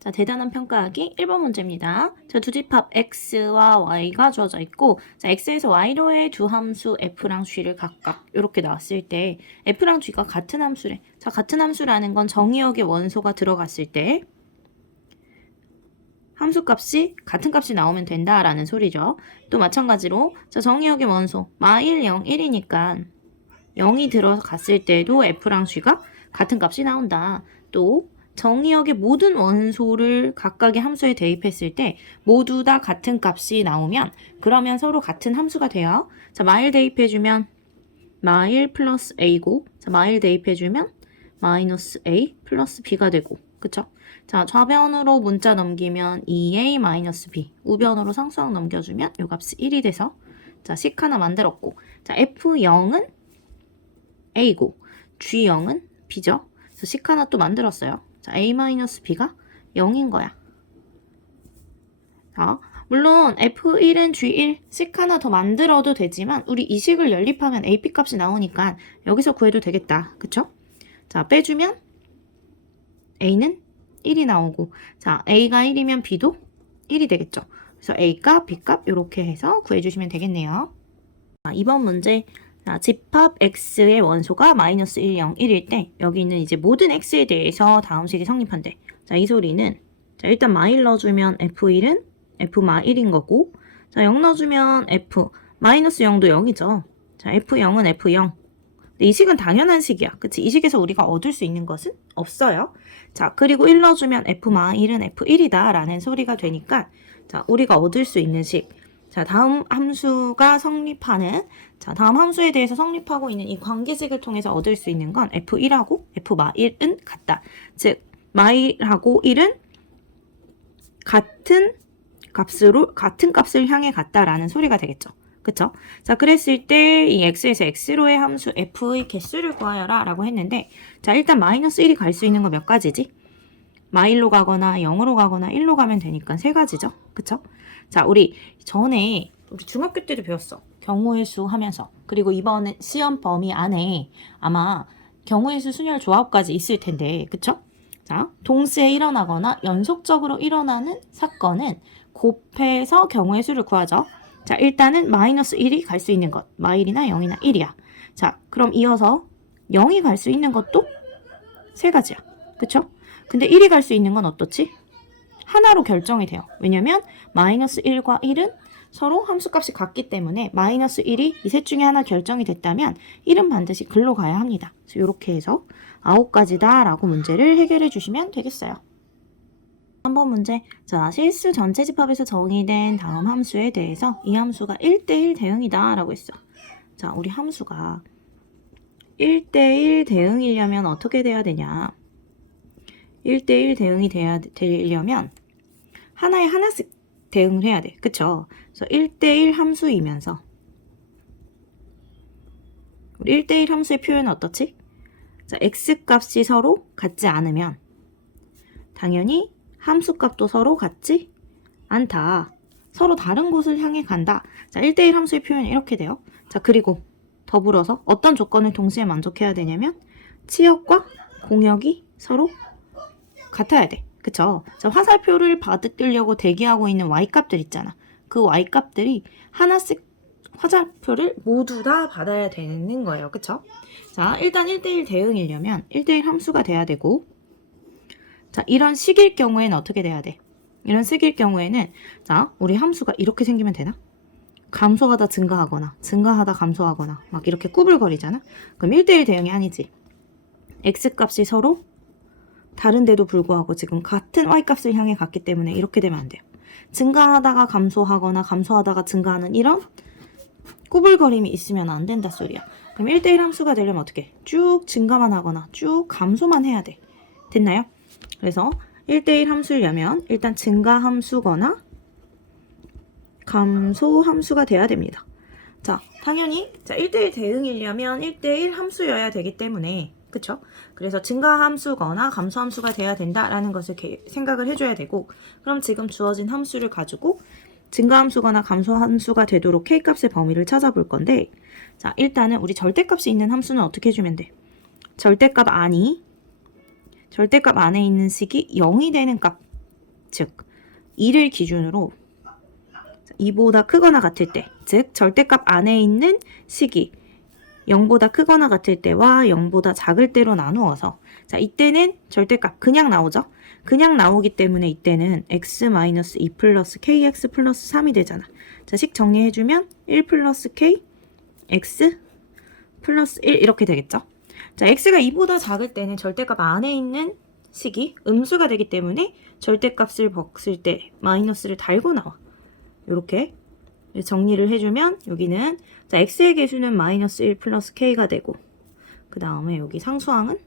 자, 대단한 평가하기 1번 문제입니다. 자, 두 집합 x와 y가 주어져 있고, 자, x에서 y로의 두 함수 f랑 g를 각각 이렇게 나왔을 때 f랑 g가 같은 함수래. 자, 같은 함수라는 건 정의역의 원소가 들어갔을 때 함수 값이 같은 값이 나오면 된다라는 소리죠. 또 마찬가지로 자, 정의역의 원소 마1, 0, 1이니까 0이 들어갔을 때도 f랑 g가 같은 값이 나온다. 또 정의역의 모든 원소를 각각의 함수에 대입했을 때 모두 다 같은 값이 나오면 그러면 서로 같은 함수가 돼요. 자, 마일 대입해주면 마일 플러스 a고, 자, 마일 대입해주면 마이너스 a 플러스 b가 되고, 그쵸? 자, 좌변으로 문자 넘기면 2a 마이너스 b, 우변으로 상수항 넘겨주면 이 값이 1이 돼서 자, 식 하나 만들었고, 자, f0은 a고 g0은 b죠. 그래서 식 하나 또 만들었어요. 자, a-b가 0인 거야. 자, 물론 f1은 g1 식 하나 더 만들어도 되지만 우리 이 식을 연립하면 ap 값이 나오니까 여기서 구해도 되겠다. 그쵸? 자, 빼주면 a는 1이 나오고, 자, a가 1이면 b도 1이 되겠죠. 그래서 a값, b값 이렇게 해서 구해주시면 되겠네요. 자, 2번 문제. 자, 집합 x의 원소가 마이너스 1, 0, 1일 때 여기는 이제 모든 x에 대해서 다음 식이 성립한대. 자, 이 소리는 자, 일단 마일 넣어주면 f1은 f 마 1인 거고, 자, 0 넣어주면 f 마이너스 0도 0이죠. 자, f0은 f0. 이 식은 당연한 식이야. 그치? 이 식에서 우리가 얻을 수 있는 것은 없어요. 자, 그리고 1 넣어주면 f 마 1은 f1이다 라는 소리가 되니까 자, 우리가 얻을 수 있는 식. 자, 다음 함수가 성립하는, 자, 다음 함수에 대해서 성립하고 있는 이 관계식을 통해서 얻을 수 있는 건 f1하고 f 마 1은 같다. 즉, 마 1하고 1은 같은 값을 향해 갔다라는 소리가 되겠죠. 그쵸? 자, 그랬을 때 이 x에서 x로의 함수 f의 개수를 구하여라 라고 했는데, 자, 일단 마이너스 1이 갈 수 있는 거 몇 가지지? 마1로 가거나 0으로 가거나 1로 가면 되니까 세 가지죠. 그쵸? 자, 우리 전에 우리 중학교 때도 배웠어. 경우의 수 하면서. 그리고 이번에 시험 범위 안에 아마 경우의 수 순열 조합까지 있을 텐데, 그쵸? 자, 동시에 일어나거나 연속적으로 일어나는 사건은 곱해서 경우의 수를 구하죠. 자, 일단은 마이너스 1이 갈 수 있는 것. 마1이나 0이나 1이야. 자, 그럼 이어서 0이 갈 수 있는 것도 세 가지야. 그쵸? 근데 1이 갈 수 있는 건 어떻지? 하나로 결정이 돼요. 왜냐면 마이너스 1과 1은 서로 함수값이 같기 때문에 마이너스 1이 이 셋 중에 하나 결정이 됐다면 1은 반드시 글로 가야 합니다. 그래서 이렇게 해서 9가지다 라고 문제를 해결해 주시면 되겠어요. 3번 문제. 자, 실수 전체 집합에서 정의된 다음 함수에 대해서 이 함수가 1대1 대응이다 라고 했어. 자, 우리 함수가 1대1 대응이려면 어떻게 돼야 되냐? 1대1 대응이 되려면 하나에 하나씩 대응을 해야 돼. 그쵸? 그래서 1대1 함수이면서 우리 1대1 함수의 표현은 어떻지? 자, x값이 서로 같지 않으면 당연히 함수값도 서로 같지 않다. 서로 다른 곳을 향해 간다. 자, 1대1 함수의 표현이 이렇게 돼요. 자, 그리고 더불어서 어떤 조건을 동시에 만족해야 되냐면 치역과 공역이 서로 같아야 돼. 그쵸? 자, 화살표를 받으려고 대기하고 있는 y값들 있잖아. 그 y값들이 하나씩 화살표를 모두 다 받아야 되는 거예요. 그쵸? 자, 일단 1대1 대응이려면 1대1 함수가 돼야 되고, 자, 이런 식일 경우에는 어떻게 돼야 돼? 이런 식일 경우에는 자, 우리 함수가 이렇게 생기면 되나? 감소하다 증가하거나 증가하다 감소하거나 막 이렇게 꾸불거리잖아? 그럼 1대1 대응이 아니지. x값이 서로 다른데도 불구하고 지금 같은 y값을 향해 갔기 때문에 이렇게 되면 안 돼요. 증가하다가 감소하거나 감소하다가 증가하는 이런 꾸불거림이 있으면 안 된다 소리야. 그럼 1대1 함수가 되려면 어떻게? 쭉 증가만 하거나 쭉 감소만 해야 돼. 됐나요? 그래서 1대1 함수려면 일단 증가 함수거나 감소 함수가 돼야 됩니다. 자, 당연히 자, 1대1 대응이려면 1대1 함수여야 되기 때문에 그쵸? 그래서 증가함수거나 감소함수가 돼야 된다라는 것을 생각을 해줘야 되고, 그럼 지금 주어진 함수를 가지고 증가함수거나 감소함수가 되도록 k값의 범위를 찾아볼 건데, 자, 일단은 우리 절대값이 있는 함수는 어떻게 해주면 돼? 절대값 안에 있는 식이 0이 되는 값 즉 2를 기준으로 2보다 크거나 같을 때, 즉 절대값 안에 있는 식이 0보다 크거나 같을 때와 0보다 작을 때로 나누어서 자 이때는 절대값 그냥 나오죠. 그냥 나오기 때문에 이때는 x-2 플러스 kx 플러스 3이 되잖아. 자 식 정리해주면 1 플러스 k x 플러스 1 이렇게 되겠죠. 자 x가 2보다 작을 때는 절대값 안에 있는 식이 음수가 되기 때문에 절대값을 벗을 때 마이너스를 달고 나와. 이렇게 정리를 해주면 여기는 자 x의 개수는 마이너스 1 플러스 k가 되고 그 다음에 여기 상수항은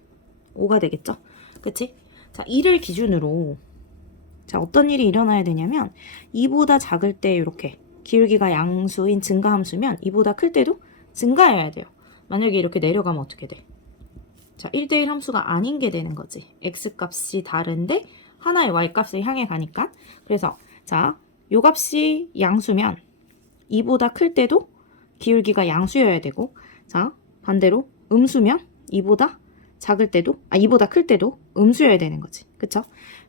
5가 되겠죠. 그치? 자 2를 기준으로 자 어떤 일이 일어나야 되냐면 2보다 작을 때 이렇게 기울기가 양수인 증가함수면 2보다 클 때도 증가해야 돼요. 만약에 이렇게 내려가면 어떻게 돼? 자 1대1 함수가 아닌 게 되는 거지. x값이 다른데 하나의 y값을 향해 가니까. 그래서 자 요 값이 양수면 2보다 클 때도 기울기가 양수여야 되고 자 반대로 음수면 2보다 작을 때도 2보다 클 때도 음수여야 되는 거지. 그쵸?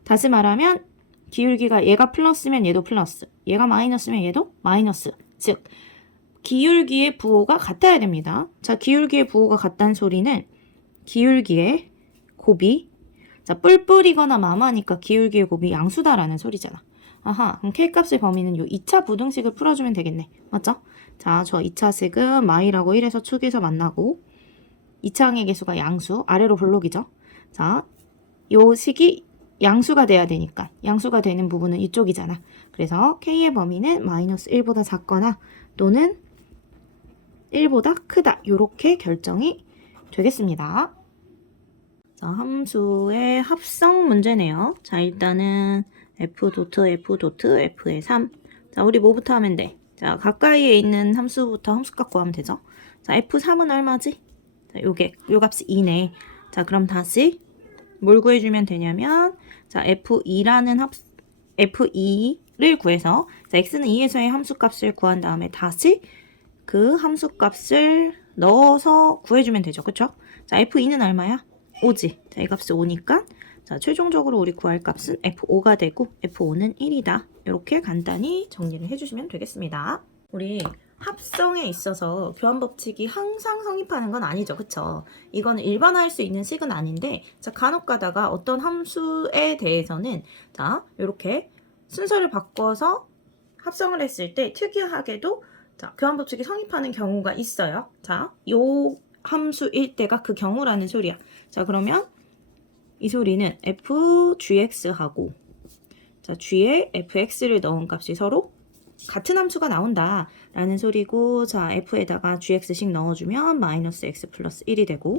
다시 말하면 기울기가 얘가 플러스면 얘도 플러스, 얘가 마이너스면 얘도 마이너스. 즉 기울기의 부호가 같아야 됩니다. 자 기울기의 부호가 같다는 소리는 기울기의 곱이 자 뿔뿔이거나 마마니까 기울기의 곱이 양수다라는 소리잖아. 아하, 그럼 k값의 범위는 요 2차 부등식을 풀어주면 되겠네. 맞죠? 자, 저 2차식은 마이라고 1에서 축에서 만나고 2차항의 개수가 양수, 아래로 볼록이죠. 자, 요 식이 양수가 돼야 되니까 양수가 되는 부분은 이쪽이잖아. 그래서 k의 범위는 마이너스 1보다 작거나 또는 1보다 크다. 요렇게 결정이 되겠습니다. 자, 함수의 합성 문제네요. 자, 일단은 f 도트 f의 3. 자, 우리 뭐부터 하면 돼? 자, 가까이에 있는 함수부터 함수값 구하면 되죠. 자, f3은 얼마지? 자, 요 값이 2네. 자, 그럼 다시 뭘 구해주면 되냐면 자, f2를 구해서 자, x는 2에서의 함수값을 구한 다음에 다시 그 함수값을 넣어서 구해주면 되죠. 그쵸? 자, f2는 얼마야? 5지. 자, 이 값이 5니까 자, 최종적으로 우리 구할 값은 f5가 되고 f5는 1이다. 이렇게 간단히 정리를 해주시면 되겠습니다. 우리 합성에 있어서 교환법칙이 항상 성립하는 건 아니죠. 그쵸? 이거는 일반화할 수 있는 식은 아닌데 자, 간혹 가다가 어떤 함수에 대해서는 자, 이렇게 순서를 바꿔서 합성을 했을 때 특이하게도 자, 교환법칙이 성립하는 경우가 있어요. 자, 요 함수일 때가 그 경우라는 소리야. 자, 그러면 이 소리는 fgx하고 자, g에 fx를 넣은 값이 서로 같은 함수가 나온다 라는 소리고 자, f에다가 gx씩 넣어주면 마이너스 x 플러스 1이 되고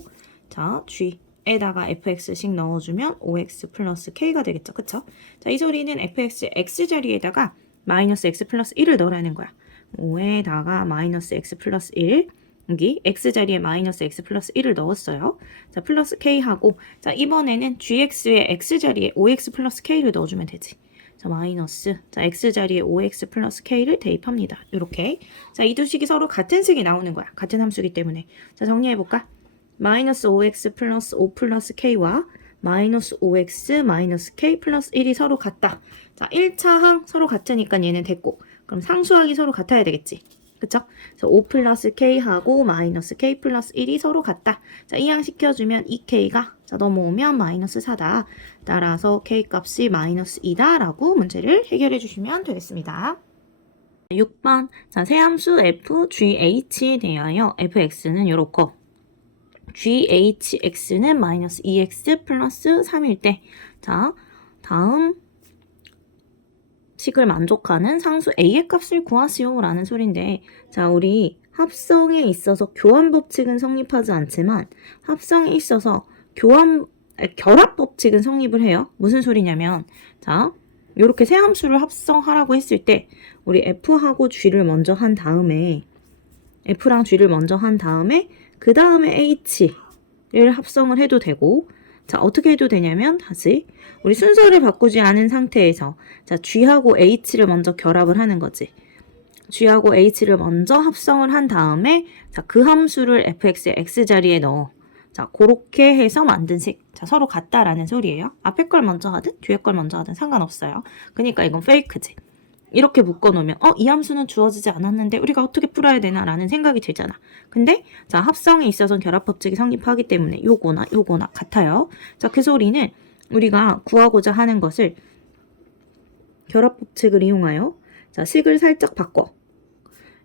자, g에다가 fx씩 넣어주면 5x 플러스 k가 되겠죠. 그쵸? 자, 이 소리는 fx x자리에다가 마이너스 x 플러스 1을 넣으라는 거야. 5에다가 마이너스 x 플러스 1 여기 x자리에 마이너스 x 플러스 1을 넣었어요. 자, 플러스 k하고 자, 이번에는 gx의 x자리에 5x 플러스 k를 넣어주면 되지. 자, 마이너스 자, x자리에 5x 플러스 k를 대입합니다. 이렇게 자, 이 두 식이 서로 같은 식이 나오는 거야. 같은 함수기 때문에. 자, 정리해볼까? 마이너스 5x 플러스 5 플러스 k와 마이너스 5x 마이너스 k 플러스 1이 서로 같다. 자, 1차항 서로 같으니까 얘는 됐고 그럼 상수항이 서로 같아야 되겠지. 그쵸? 그래서 5 플러스 k하고 마이너스 k 플러스 1이 서로 같다. 자, 이항시켜주면 2k가 자, 넘어오면 마이너스 4다. 따라서 k 값이 마이너스 2다 라고 문제를 해결해 주시면 되겠습니다. 6번 자, 세함수 f, gH에 대하여 fx는 요렇고 ghx는 마이너스 2x 플러스 3일 때 자, 다음 식을 만족하는 상수 a의 값을 구하시오 라는 소린데 자, 우리 합성에 있어서 교환법칙은 성립하지 않지만 합성에 있어서 결합법칙은 성립을 해요. 무슨 소리냐면 자, 이렇게 세 함수를 합성하라고 했을 때 우리 f하고 g를 먼저 한 다음에 f랑 g를 먼저 한 다음에 그 다음에 h를 합성을 해도 되고 자, 어떻게 해도 되냐면 다시 우리 순서를 바꾸지 않은 상태에서 자, g하고 h를 먼저 결합을 하는 거지. g하고 h를 먼저 합성을 한 다음에 자, 그 함수를 fx의 x자리에 넣어. 자, 그렇게 해서 만든 식. 자, 서로 같다라는 소리예요. 앞에 걸 먼저 하든 뒤에 걸 먼저 하든 상관없어요. 그러니까 이건 페이크지. 이렇게 묶어놓으면 이 함수는 주어지지 않았는데 우리가 어떻게 풀어야 되나라는 생각이 들잖아. 근데 자, 합성에 있어서는 결합법칙이 성립하기 때문에 요거나 요거나 같아요. 자, 그 소리는 우리가 구하고자 하는 것을 결합법칙을 이용하여 자, 식을 살짝 바꿔.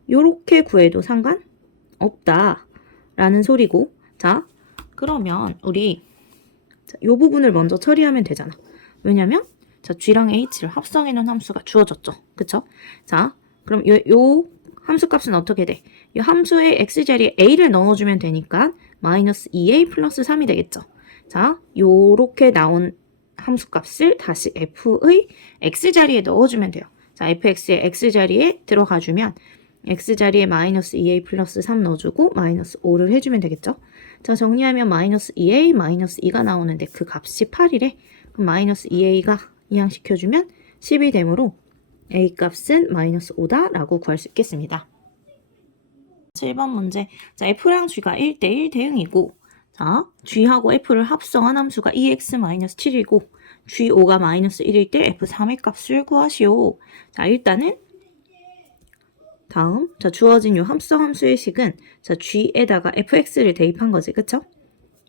요렇게 구해도 상관없다라는 소리고, 자, 그러면 우리 요 부분을 먼저 처리하면 되잖아. 왜냐면 자, G랑 H를 합성해 놓은 함수가 주어졌죠. 그쵸? 자, 그럼 요 함수 값은 어떻게 돼? 이 함수의 x자리에 a를 넣어주면 되니까 마이너스 2a 플러스 3이 되겠죠. 자, 요렇게 나온 함수 값을 다시 f의 x자리에 넣어주면 돼요. 자, fx의 x자리에 들어가주면 x자리에 마이너스 2a 플러스 3 넣어주고 마이너스 5를 해주면 되겠죠. 자, 정리하면 마이너스 2a 마이너스 2가 나오는데 그 값이 8이래. 그럼 마이너스 2a가 이항시켜주면 10이 되므로 a 값은 마이너스 5다 라고 구할 수 있겠습니다. 7번 문제. 자, f랑 g가 1대1 대응이고, 자, g하고 f를 합성한 함수가 2x-7이고 g5가 마이너스 1일 때 f3의 값을 구하시오. 자, 일단은 다음, 자, 주어진 요 합성 함수의 식은 자, g에다가 fx를 대입한 거지, 그쵸?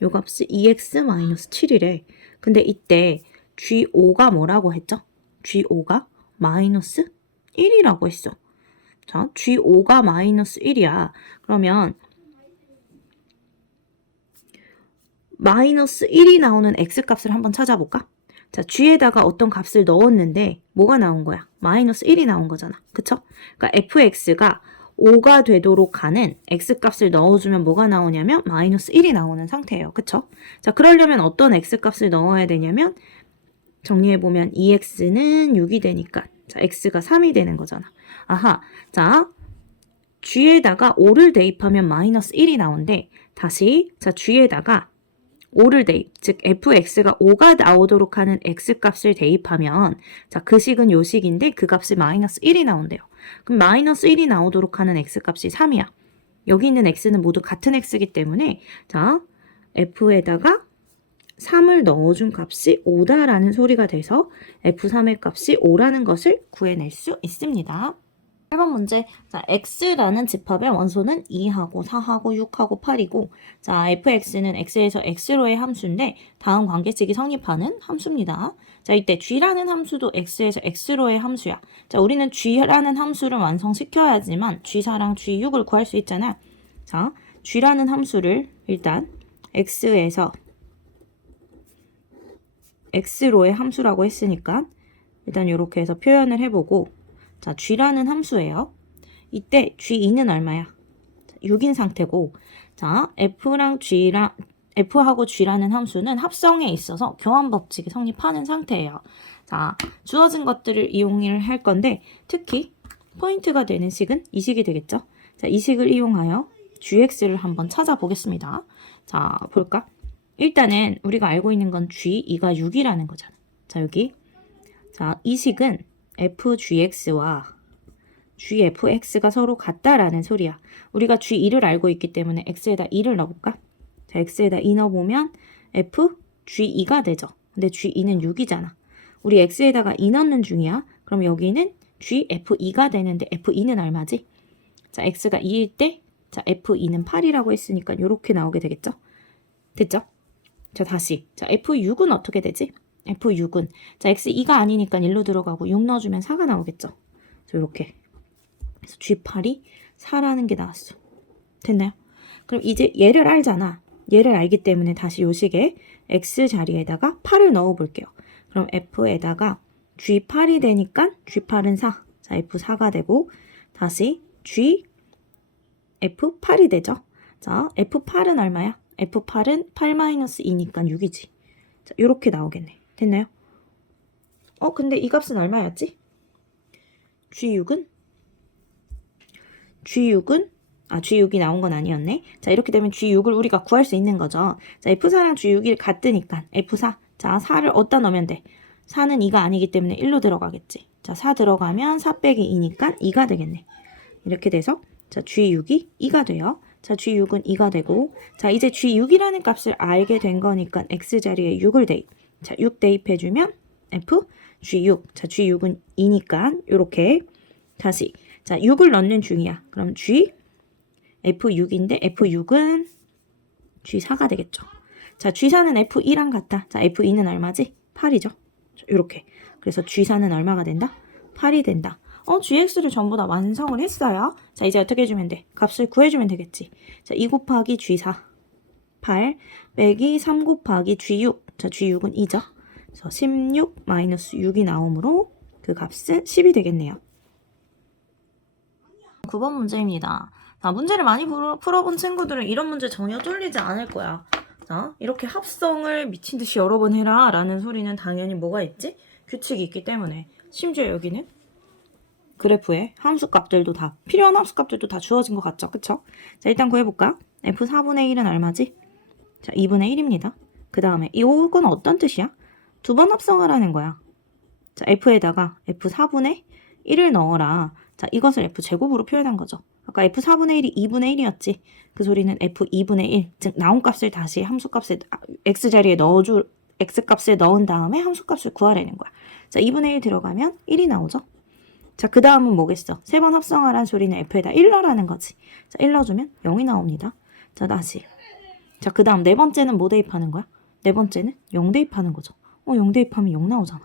요 값이 2x-7이래. 근데 이때 g5가 뭐라고 했죠? g5가 마이너스 1이라고 했어. 자, g5가 마이너스 1이야. 그러면 마이너스 1이 나오는 x값을 한번 찾아볼까? 자, g에다가 어떤 값을 넣었는데 뭐가 나온 거야? 마이너스 1이 나온 거잖아. 그쵸? 그러니까 fx가 5가 되도록 하는 x값을 넣어주면 뭐가 나오냐면 마이너스 1이 나오는 상태예요. 그쵸? 자, 그러려면 어떤 x값을 넣어야 되냐면 정리해보면 2x는 6이 되니까 자, x가 3이 되는 거잖아. 아하, 자, g에다가 5를 대입하면 마이너스 1이 나오는데 다시 자, g에다가 5를 대입, 즉 fx가 5가 나오도록 하는 x값을 대입하면 자, 그 식은 요 식인데 그 값이 마이너스 1이 나온대요. 그럼 마이너스 1이 나오도록 하는 x값이 3이야. 여기 있는 x는 모두 같은 x이기 때문에 자, f에다가 3을 넣어준 값이 5다라는 소리가 돼서 f3의 값이 5라는 것을 구해낼 수 있습니다. 8번 문제. 자, x라는 집합의 원소는 2하고 4하고 6하고 8이고 자, fx는 x에서 x로의 함수인데 다음 관계식이 성립하는 함수입니다. 자, 이때 g라는 함수도 x에서 x로의 함수야. 자, 우리는 g라는 함수를 완성시켜야지만 g4랑 g6을 구할 수 있잖아. 자, g라는 함수를 일단 x에서 x로의 함수라고 했으니까 일단 이렇게 해서 표현을 해보고 자, g라는 함수예요. 이때 g2는 얼마야? 6인 상태고 자, f하고 g라는 함수는 합성에 있어서 교환 법칙이 성립하는 상태예요. 자, 주어진 것들을 이용을 할 건데 특히 포인트가 되는 식은 이 식이 되겠죠? 자, 이 식을 이용하여 gx를 한번 찾아보겠습니다. 자, 볼까? 일단은 우리가 알고 있는 건 g2가 6이라는 거잖아. 자, 여기. 자, 이 식은 fgx와 gfx가 서로 같다라는 소리야. 우리가 g2를 알고 있기 때문에 x에다 2를 넣어볼까? 자, x에다 2 넣어보면 fg2가 되죠. 근데 g2는 6이잖아. 우리 x에다가 2 넣는 중이야. 그럼 여기는 gf2가 되는데 f2는 얼마지? 자, x가 2일 때 자, f2는 8이라고 했으니까 이렇게 나오게 되겠죠? 됐죠? 자, 다시. 자, f6은 어떻게 되지? f6은 자, x2가 아니니까 1로 들어가고 6 넣어주면 4가 나오겠죠? 자, 이렇게. 그래서 g8이 4라는 게 나왔어. 됐나요? 그럼 이제 얘를 알잖아. 얘를 알기 때문에 다시 요 식에 x 자리에다가 8을 넣어 볼게요. 그럼 f에다가 g8이 되니까 g8은 4. 자, f4가 되고 다시 f8이 되죠. 자, f8은 얼마야? f8은 8-2니까 6이지. 자, 요렇게 나오겠네. 됐나요? 근데 이 값은 얼마였지? G6은? G6이 나온 건 아니었네. 자, 이렇게 되면 G6을 우리가 구할 수 있는 거죠. 자, F4랑 G6이 같으니까 F4. 자, 4를 어디다 넣으면 돼? 4는 2가 아니기 때문에 1로 들어가겠지. 자, 4 들어가면 4 빼기 2니까 2가 되겠네. 이렇게 돼서 자, G6이 2가 돼요. 자, G6은 2가 되고, 자, 이제 G6이라는 값을 알게 된 거니까 X자리에 6을 대입. 자, 6 대입해주면 F, G6. 자, G6은 2니까, 요렇게. 다시. 자, 6을 넣는 중이야. 그럼 G, F6인데, F6은 G4가 되겠죠. 자, G4는 F2랑 같다. 자, F2는 얼마지? 8이죠. 요렇게. 그래서 G4는 얼마가 된다? 8이 된다. GX를 전부 다 완성을 했어요. 자, 이제 어떻게 해주면 돼? 값을 구해주면 되겠지. 자, 2 곱하기 G4, 8, 빼기 3 곱하기 G6. 자, G6은 2죠. 그래서 16 마이너스 6이 나오므로 그 값은 10이 되겠네요. 9번 문제입니다. 자, 문제를 많이 풀어본 친구들은 이런 문제 전혀 쫄리지 않을 거야. 자, 이렇게 합성을 미친 듯이 여러 번 해라 라는 소리는 당연히 뭐가 있지? 규칙이 있기 때문에. 심지어 여기는 그래프에 함수값들도 다, 필요한 함수값들도 다 주어진 것 같죠? 그쵸? 자, 일단 구해볼까? F4분의 1은 얼마지? 자, 2분의 1입니다. 그 다음에 이건 어떤 뜻이야? 두 번 합성하라는 거야. 자, F에다가 F4분의 1을 넣어라. 자, 이것을 F제곱으로 표현한 거죠. 아까 F4분의 1이 2분의 1이었지. 그 소리는 F2분의 1, 즉 나온 값을 다시 함수값에 X자리에 X값에 넣은 다음에 함수값을 구하라는 거야. 자, 2분의 1 들어가면 1이 나오죠. 자, 그 다음은 뭐겠어? 세 번 합성하라는 소리는 F에다 1 넣으라는 거지. 자, 1 넣어주면 0이 나옵니다. 자, 다시. 자, 그 다음 네 번째는 뭐 대입하는 거야? 네 번째는 0 대입하는 거죠. 0 대입하면 0 나오잖아.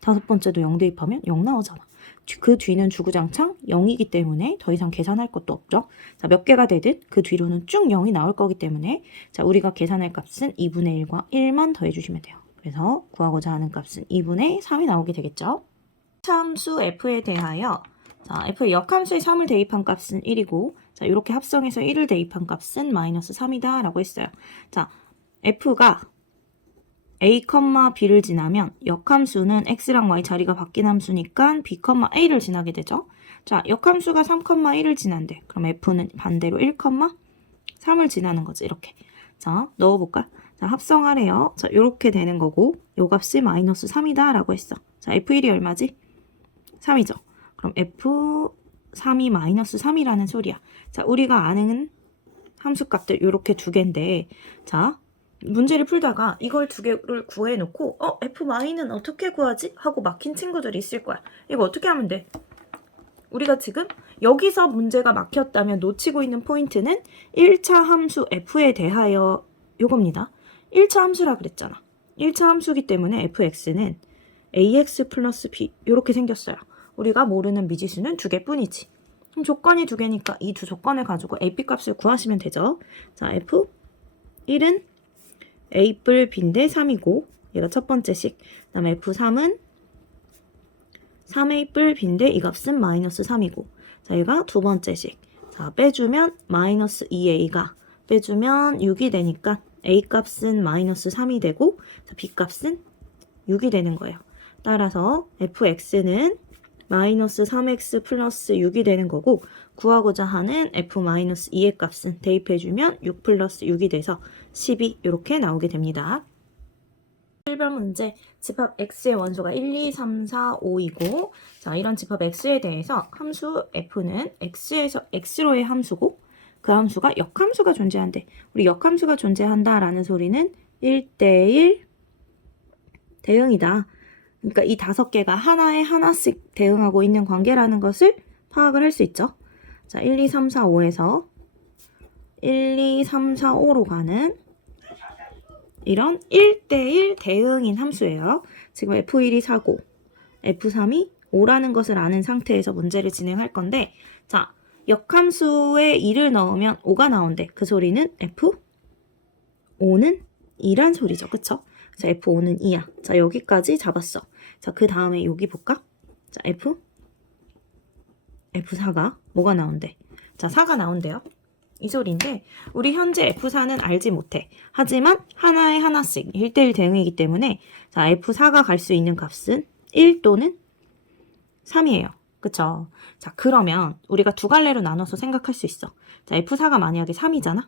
다섯 번째도 0 대입하면 0 나오잖아. 그 뒤는 주구장창 0이기 때문에 더 이상 계산할 것도 없죠. 자, 몇 개가 되든 그 뒤로는 쭉 0이 나올 거기 때문에 자, 우리가 계산할 값은 2분의 1과 1만 더해주시면 돼요. 그래서 구하고자 하는 값은 2분의 3이 나오게 되겠죠. 함수 F에 대하여 자, F의 역함수의 3을 대입한 값은 1이고 자, 이렇게 합성해서 1을 대입한 값은 마이너스 3이다 라고 했어요. 자, F가 A, B를 지나면 역함수는 X랑 Y 자리가 바뀐 함수니까 B, A를 지나게 되죠. 자, 역함수가 3, 1을 지난대. 그럼 F는 반대로 1, 3을 지나는 거지. 이렇게. 자, 넣어볼까? 자, 합성하래요. 자, 이렇게 되는 거고 요 값이 마이너스 3이다 라고 했어. 자, F1이 얼마지? 3이죠. 그럼 F3이 마이너스 3이라는 소리야. 자, 우리가 아는 함수값들 요렇게 두 개인데 자, 문제를 풀다가 이걸 두 개를 구해놓고 F는 어떻게 구하지? 하고 막힌 친구들이 있을 거야. 이거 어떻게 하면 돼? 우리가 지금 여기서 문제가 막혔다면 놓치고 있는 포인트는 1차 함수 F에 대하여 요겁니다. 1차 함수라 그랬잖아. 1차 함수기 때문에 fx는 ax 플러스 b 이렇게 생겼어요. 우리가 모르는 미지수는 두 개뿐이지. 그럼 조건이 두 개니까 이 두 조건을 가지고 a, b 값을 구하시면 되죠. 자, f1은 a 뿔 b인데 3이고 얘가 첫 번째식. 그 다음에 f3은 3a 뿔 b인데 이 값은 마이너스 3이고 자, 얘가 두 번째식. 자, 빼주면 마이너스 2a가 빼주면 6이 되니까 a 값은 마이너스 3이 되고 b 값은 6이 되는 거예요. 따라서 fx는 마이너스 3x 플러스 6이 되는 거고 구하고자 하는 f-2의 값은 대입해주면 6 플러스 6이 돼서 12 이렇게 나오게 됩니다. 1번 문제 집합 x의 원소가 1, 2, 3, 4, 5이고 자, 이런 집합 x에 대해서 함수 f는 x에서 x로의 함수고 그 함수가 역함수가 존재한대. 우리 역함수가 존재한다라는 소리는 1대1 대응이다. 그러니까 이 5개가 하나에 하나씩 대응하고 있는 관계라는 것을 파악을 할 수 있죠. 자, 1, 2, 3, 4, 5에서 1, 2, 3, 4, 5로 가는 이런 1대1 대응인 함수예요. 지금 F1이 4고 F3이 5라는 것을 아는 상태에서 문제를 진행할 건데 자, 역함수에 2를 넣으면 5가 나온대. 그 소리는 F5는 2란 소리죠. 그쵸? 자, F5는 2야. 자, 여기까지 잡았어. 자, 그 다음에 여기 볼까? 자, F4가 뭐가 나온대? 자, 4가 나온대요. 이 소리인데 우리 현재 F4는 알지 못해. 하지만 하나에 하나씩 1대1 대응이기 때문에 자, F4가 갈 수 있는 값은 1 또는 3이에요. 그쵸? 자, 그러면 우리가 두 갈래로 나눠서 생각할 수 있어. 자, F4가 만약에 3이잖아?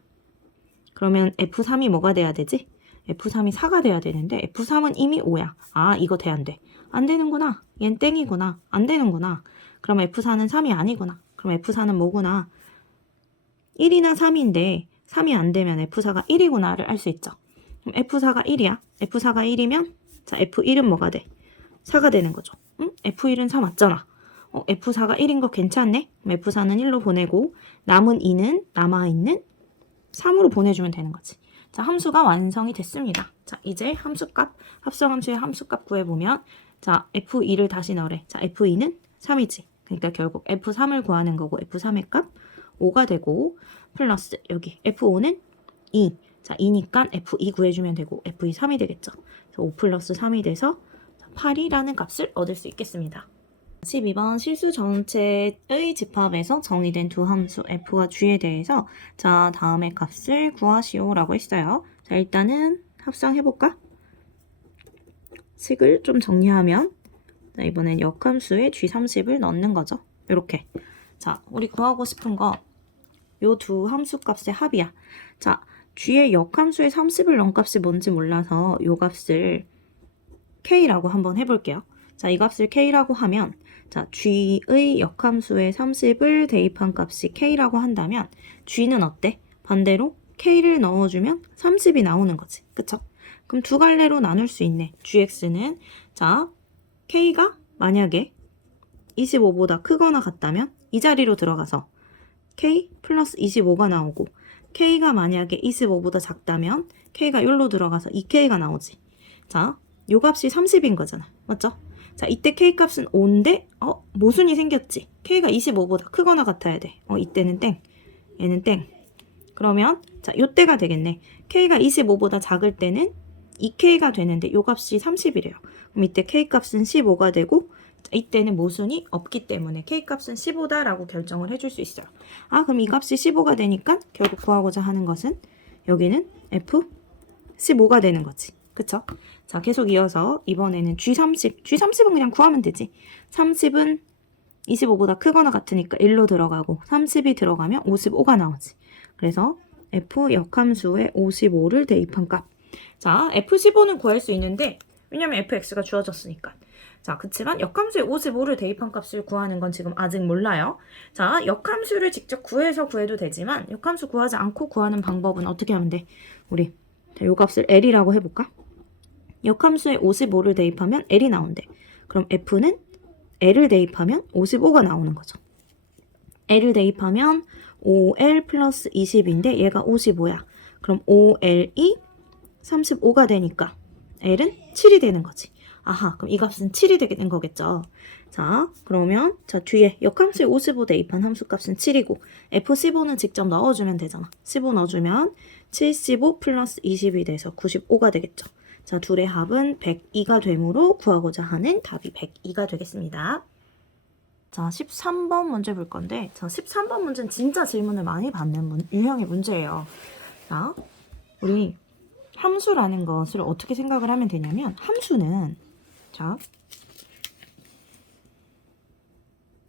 그러면 F3이 뭐가 돼야 되지? F3이 4가 돼야 되는데 F3은 이미 5야. 아, 이거 돼 안 돼? 안 되는구나. 얜 땡이구나. 안 되는구나. 그럼 F4는 3이 아니구나. 그럼 F4는 뭐구나? 1이나 3인데 3이 안 되면 F4가 1이구나를 알 수 있죠. 그럼 F4가 1이야. F4가 1이면 자, F1은 뭐가 돼? 4가 되는 거죠. 응? F1은 4 맞잖아. F4가 1인 거 괜찮네? 그럼 F4는 1로 보내고 남은 2는 남아있는 3으로 보내주면 되는 거지. 자, 함수가 완성이 됐습니다. 자, 이제 함수값, 합성함수의 함수값 구해보면 자, F2를 다시 넣으래. 자, F2는 3이지. 그러니까 결국 F3을 구하는 거고 F3의 값 5가 되고 플러스 여기 F5는 2. 자, 2니까 F2 구해주면 되고 F2 3이 되겠죠. 그래서 5 플러스 3이 돼서 8이라는 값을 얻을 수 있겠습니다. 12번 실수 전체의 집합에서 정의된 두 함수 f와 g에 대해서 자, 다음의 값을 구하시오 라고 했어요. 자, 일단은 합성해볼까? 식을 좀 정리하면 자, 이번엔 역함수에 g30을 넣는 거죠. 이렇게. 자, 우리 구하고 싶은 거 요 두 함수 값의 합이야. 자, g의 역함수에 30을 넣은 값이 뭔지 몰라서 요 값을 k라고 한번 해볼게요. 자, 이 값을 k라고 하면 자, g의 역함수에 30을 대입한 값이 k라고 한다면 g는 어때? 반대로 k를 넣어주면 30이 나오는 거지. 그쵸? 그럼 두 갈래로 나눌 수 있네. gx는 자, k가 만약에 25보다 크거나 같다면 이 자리로 들어가서 k 플러스 25가 나오고 k가 만약에 25보다 작다면 k가 여기로 들어가서 2k가 나오지. 자, 요 값이 30인 거잖아. 맞죠? 자, 이때 k 값은 5인데 모순이 생겼지. k가 25보다 크거나 같아야 돼. 이때는 땡. 얘는 땡. 그러면 자, 요때가 되겠네. k가 25보다 작을 때는 2k가 되는데 요 값이 30이래요. 그럼 이때 k 값은 15가 되고 자, 이때는 모순이 없기 때문에 k 값은 15다라고 결정을 해줄 수 있어요. 아, 그럼 이 값이 15가 되니까 결국 구하고자 하는 것은 여기는 f15가 되는 거지. 그쵸? 자, 계속 이어서 이번에는 G30은 그냥 구하면 되지. 30은 25보다 크거나 같으니까 1로 들어가고 30이 들어가면 55가 나오지. 그래서 F 역함수에 55를 대입한 값. 자, F15는 구할 수 있는데 왜냐면 fx가 주어졌으니까. 자, 그치만 역함수에 55를 대입한 값을 구하는 건 지금 아직 몰라요. 자, 역함수를 직접 구해서 구해도 되지만 역함수 구하지 않고 구하는 방법은 어떻게 하면 돼? 우리 자, 요 값을 L이라고 해볼까? 역함수에 55를 대입하면 L이 나온대. 그럼 F는 L을 대입하면 55가 나오는 거죠. L을 대입하면 5L 플러스 20인데 얘가 55야. 그럼 5L이 35가 되니까 L은 7이 되는 거지. 아하, 그럼 이 값은 7이 되는 거겠죠. 자, 그러면 자 뒤에 역함수에 55 대입한 함수값은 7이고 F15는 직접 넣어주면 되잖아. 15 넣어주면 75 플러스 20이 돼서 95가 되겠죠. 자, 둘의 합은 102가 되므로 구하고자 하는 답이 102가 되겠습니다. 자, 13번 문제 볼 건데 자, 13번 문제는 진짜 질문을 많이 받는 유형의 문제예요. 자, 우리 함수라는 것을 어떻게 생각을 하면 되냐면 함수는 자,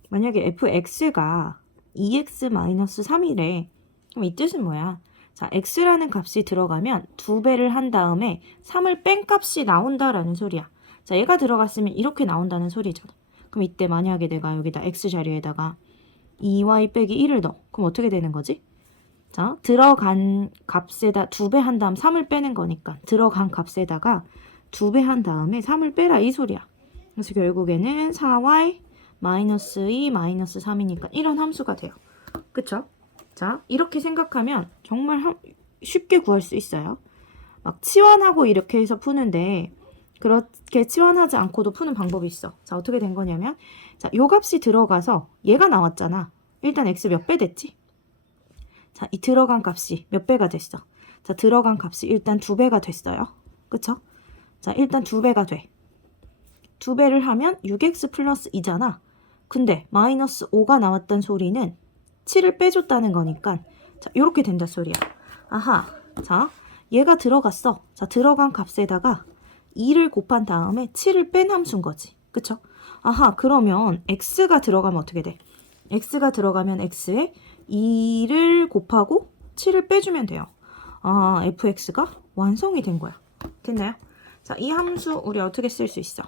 만약에 fx가 2x-3이래. 그럼 이 뜻은 뭐야? 자, x라는 값이 들어가면 2배를 한 다음에 3을 뺀 값이 나온다라는 소리야. 자, 얘가 들어갔으면 이렇게 나온다는 소리잖아. 그럼 이때 만약에 내가 여기다 x 자리에다가 2y 빼기 1을 넣어. 그럼 어떻게 되는 거지? 자, 들어간 값에다 2배 한 다음 3을 빼는 거니까 들어간 값에다가 2배 한 다음에 3을 빼라 이 소리야. 그래서 결국에는 4y 마이너스 2 마이너스 3이니까 이런 함수가 돼요. 그쵸? 자, 이렇게 생각하면 정말 쉽게 구할 수 있어요. 막 치환하고 이렇게 해서 푸는데 그렇게 치환하지 않고도 푸는 방법이 있어. 자, 어떻게 된 거냐면 자, 요 값이 들어가서 얘가 나왔잖아. 일단 x 몇 배 됐지? 자, 이 들어간 값이 몇 배가 됐어? 자, 들어간 값이 일단 2배가 됐어요. 그쵸? 자, 일단 2배가 돼. 2배를 하면 6x 플러스 2잖아. 근데 마이너스 5가 나왔단 소리는 7을 빼줬다는 거니까 자, 요렇게 된다 소리야. 아하. 자, 얘가 들어갔어. 자, 들어간 값에다가 2를 곱한 다음에 7을 뺀 함수인 거지. 그쵸? 아하, 그러면 x가 들어가면 어떻게 돼? x가 들어가면 x에 2를 곱하고 7을 빼주면 돼요. 아, fx가 완성이 된 거야. 됐나요? 자, 이 함수 우리 어떻게 쓸 수 있어?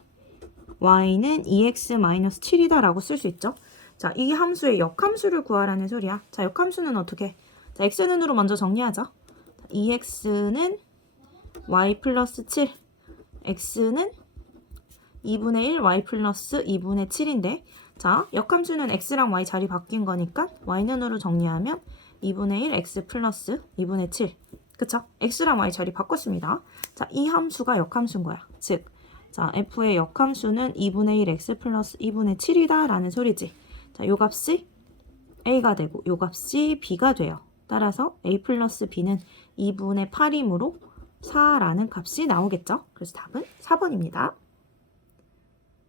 y는 2x-7이다 라고 쓸 수 있죠. 자, 이 함수의 역함수를 구하라는 소리야. 자, 역함수는 어떻게? 자, x는으로 먼저 정리하죠. 2x는 y 플러스 7, x는 2분의 1 y 플러스 2분의 7인데 자, 역함수는 x랑 y 자리 바뀐 거니까 y는으로 정리하면 2분의 1 x 플러스 2분의 7. 그쵸? x랑 y 자리 바꿨습니다. 자, 이 함수가 역함수인 거야. 즉, 자, f의 역함수는 2분의 1 x 플러스 2분의 7이다 라는 소리지. 자, 요 값이 a가 되고 요 값이 b가 돼요. 따라서 a 플러스 b는 2분의 8이므로 4라는 값이 나오겠죠? 그래서 답은 4번입니다.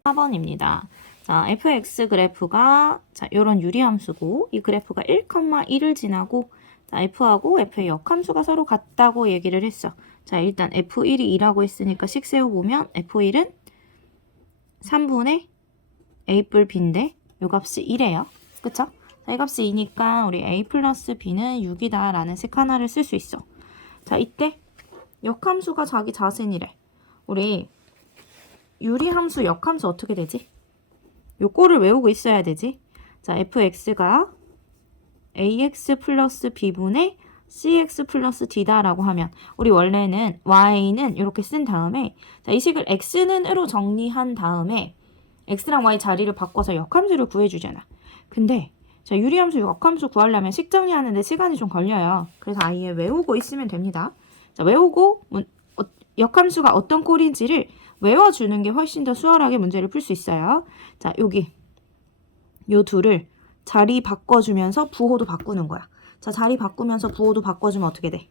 4번입니다. 자, fx 그래프가 자, 요런 유리함수고 이 그래프가 1,1을 지나고 자, f하고 f의 역함수가 서로 같다고 얘기를 했어. 자, 일단 f1이 2라고 했으니까 식 세워보면 f1은 3분의 a 뿔 b인데 요 값이 1이에요. 그쵸? 자, 이 값이 2니까 우리 a 플러스 b는 6이다 라는 식 하나를 쓸 수 있어. 자, 이때 역함수가 자기 자신이래. 우리 유리함수 역함수 어떻게 되지? 요 꼴을 외우고 있어야 되지. 자, fx가 ax 플러스 b분의 cx 플러스 d다라고 하면 우리 원래는 y는 이렇게 쓴 다음에 자, 이 식을 x는으로 정리한 다음에 x랑 y 자리를 바꿔서 역함수를 구해주잖아. 근데 자, 유리함수 역함수 구하려면 식 정리하는데 시간이 좀 걸려요. 그래서 아예 외우고 있으면 됩니다. 자, 외우고 역함수가 어떤 꼴인지를 외워주는 게 훨씬 더 수월하게 문제를 풀 수 있어요. 자, 여기 요 둘을 자리 바꿔주면서 부호도 바꾸는 거야. 자, 자리 바꾸면서 부호도 바꿔주면 어떻게 돼?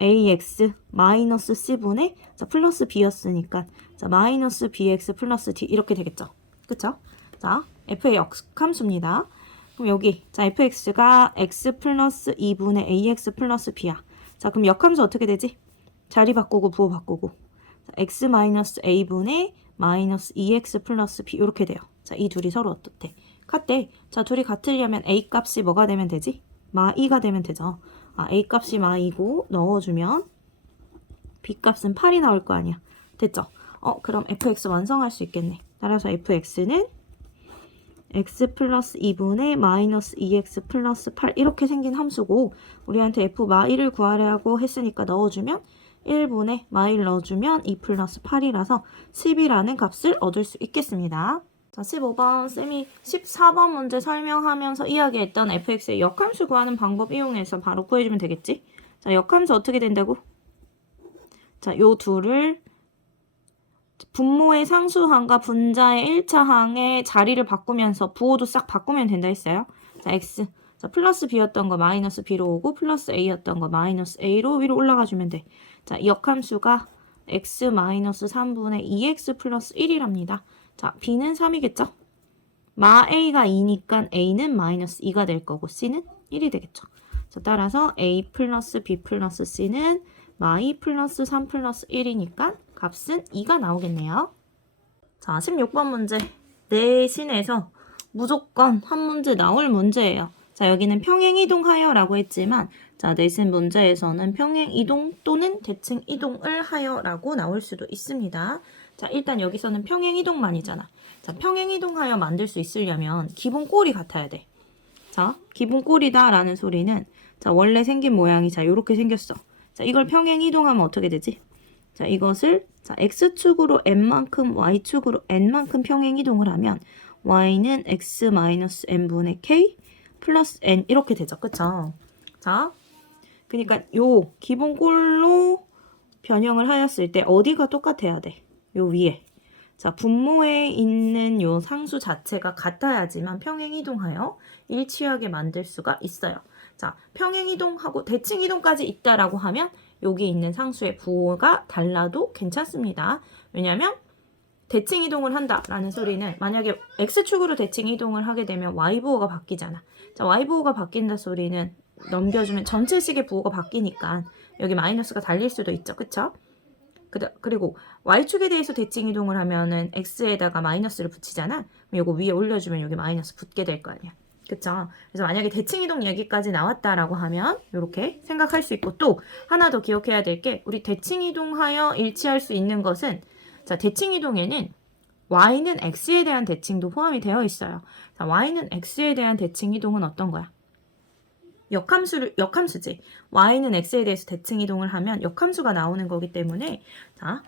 ax 마이너스 c분의 자, 플러스 b였으니까 자, 마이너스 bx 플러스 d 이렇게 되겠죠. 그쵸? 자, f의 역함수입니다. 그럼 여기 자, fx가 x 플러스 2분의 ax 플러스 b야. 자, 그럼 역함수 어떻게 되지? 자리 바꾸고 부호 바꾸고 자, x 마이너스 a분의 마이너스 2x 플러스 b 이렇게 돼요. 자, 이 둘이 서로 어떻대? 같대. 자, 둘이 같으려면 a 값이 뭐가 되면 되지? 마2가 되면 되죠. 아, a 값이 마2고 넣어주면 b 값은 8이 나올 거 아니야. 됐죠? 그럼 fx 완성할 수 있겠네. 따라서 fx는 x 플러스 2분의 마이너스 2x 플러스 8 이렇게 생긴 함수고 우리한테 f 마1을 구하라고 했으니까 넣어주면 1분의 마1 넣어주면 2 플러스 8이라서 10이라는 값을 얻을 수 있겠습니다. 자, 15번 쌤이 14번 문제 설명하면서 이야기했던 fx의 역함수 구하는 방법 이용해서 바로 구해주면 되겠지? 자, 역함수 어떻게 된다고? 자, 요 둘을 분모의 상수항과 분자의 1차 항의 자리를 바꾸면서 부호도 싹 바꾸면 된다 했어요. 자, x. 자, 플러스 b였던 거 마이너스 b로 오고 플러스 a였던 거 마이너스 a로 위로 올라가 주면 돼. 자, 역함수가 x 마이너스 3분의 2x 플러스 1이랍니다. 자, b는 3이겠죠? 마 a가 2니까 a는 마이너스 2가 될 거고 c는 1이 되겠죠. 자, 따라서 a 플러스 b 플러스 c는 마 2 플러스 3 플러스 1이니까 값은 2가 나오겠네요. 자, 16번 문제 내신에서 무조건 한 문제 나올 문제예요. 자, 여기는 평행이동하여 라고 했지만 자, 내신 문제에서는 평행이동 또는 대칭이동을 하여 라고 나올 수도 있습니다. 자, 일단 여기서는 평행이동만이잖아. 자, 평행이동하여 만들 수 있으려면 기본 꼴이 같아야 돼. 자, 기본 꼴이다 라는 소리는 자, 원래 생긴 모양이 자, 요렇게 생겼어. 자, 이걸 평행이동하면 어떻게 되지? 자, 이것을 자, x축으로 n만큼 y축으로 n만큼 평행이동을 하면 y는 x-n분의 k 플러스 n 이렇게 되죠. 그쵸? 자, 그러니까 요 기본 꼴로 변형을 하였을 때 어디가 똑같아야 돼? 요 위에. 자, 분모에 있는 요 상수 자체가 같아야지만 평행이동하여 일치하게 만들 수가 있어요. 자, 평행이동하고 대칭이동까지 있다라고 하면 여기 있는 상수의 부호가 달라도 괜찮습니다. 왜냐하면 대칭이동을 한다라는 소리는 만약에 x축으로 대칭이동을 하게 되면 y부호가 바뀌잖아. 자, y부호가 바뀐다 소리는 넘겨주면 전체식의 부호가 바뀌니까 여기 마이너스가 달릴 수도 있죠. 그쵸? 그리고 y축에 대해서 대칭이동을 하면은 x에다가 마이너스를 붙이잖아. 그럼 이거 위에 올려주면 여기 마이너스 붙게 될 거 아니야. 그쵸? 그래서 만약에 대칭이동 얘기까지 나왔다라고 하면 이렇게 생각할 수 있고 또 하나 더 기억해야 될 게 우리 대칭이동하여 일치할 수 있는 것은 자, 대칭이동에는 y는 x에 대한 대칭도 포함이 되어 있어요. 자, y는 x에 대한 대칭이동은 어떤 거야? 역함수지. y는 x에 대해서 대칭 이동을 하면 역함수가 나오는 거기 때문에 자,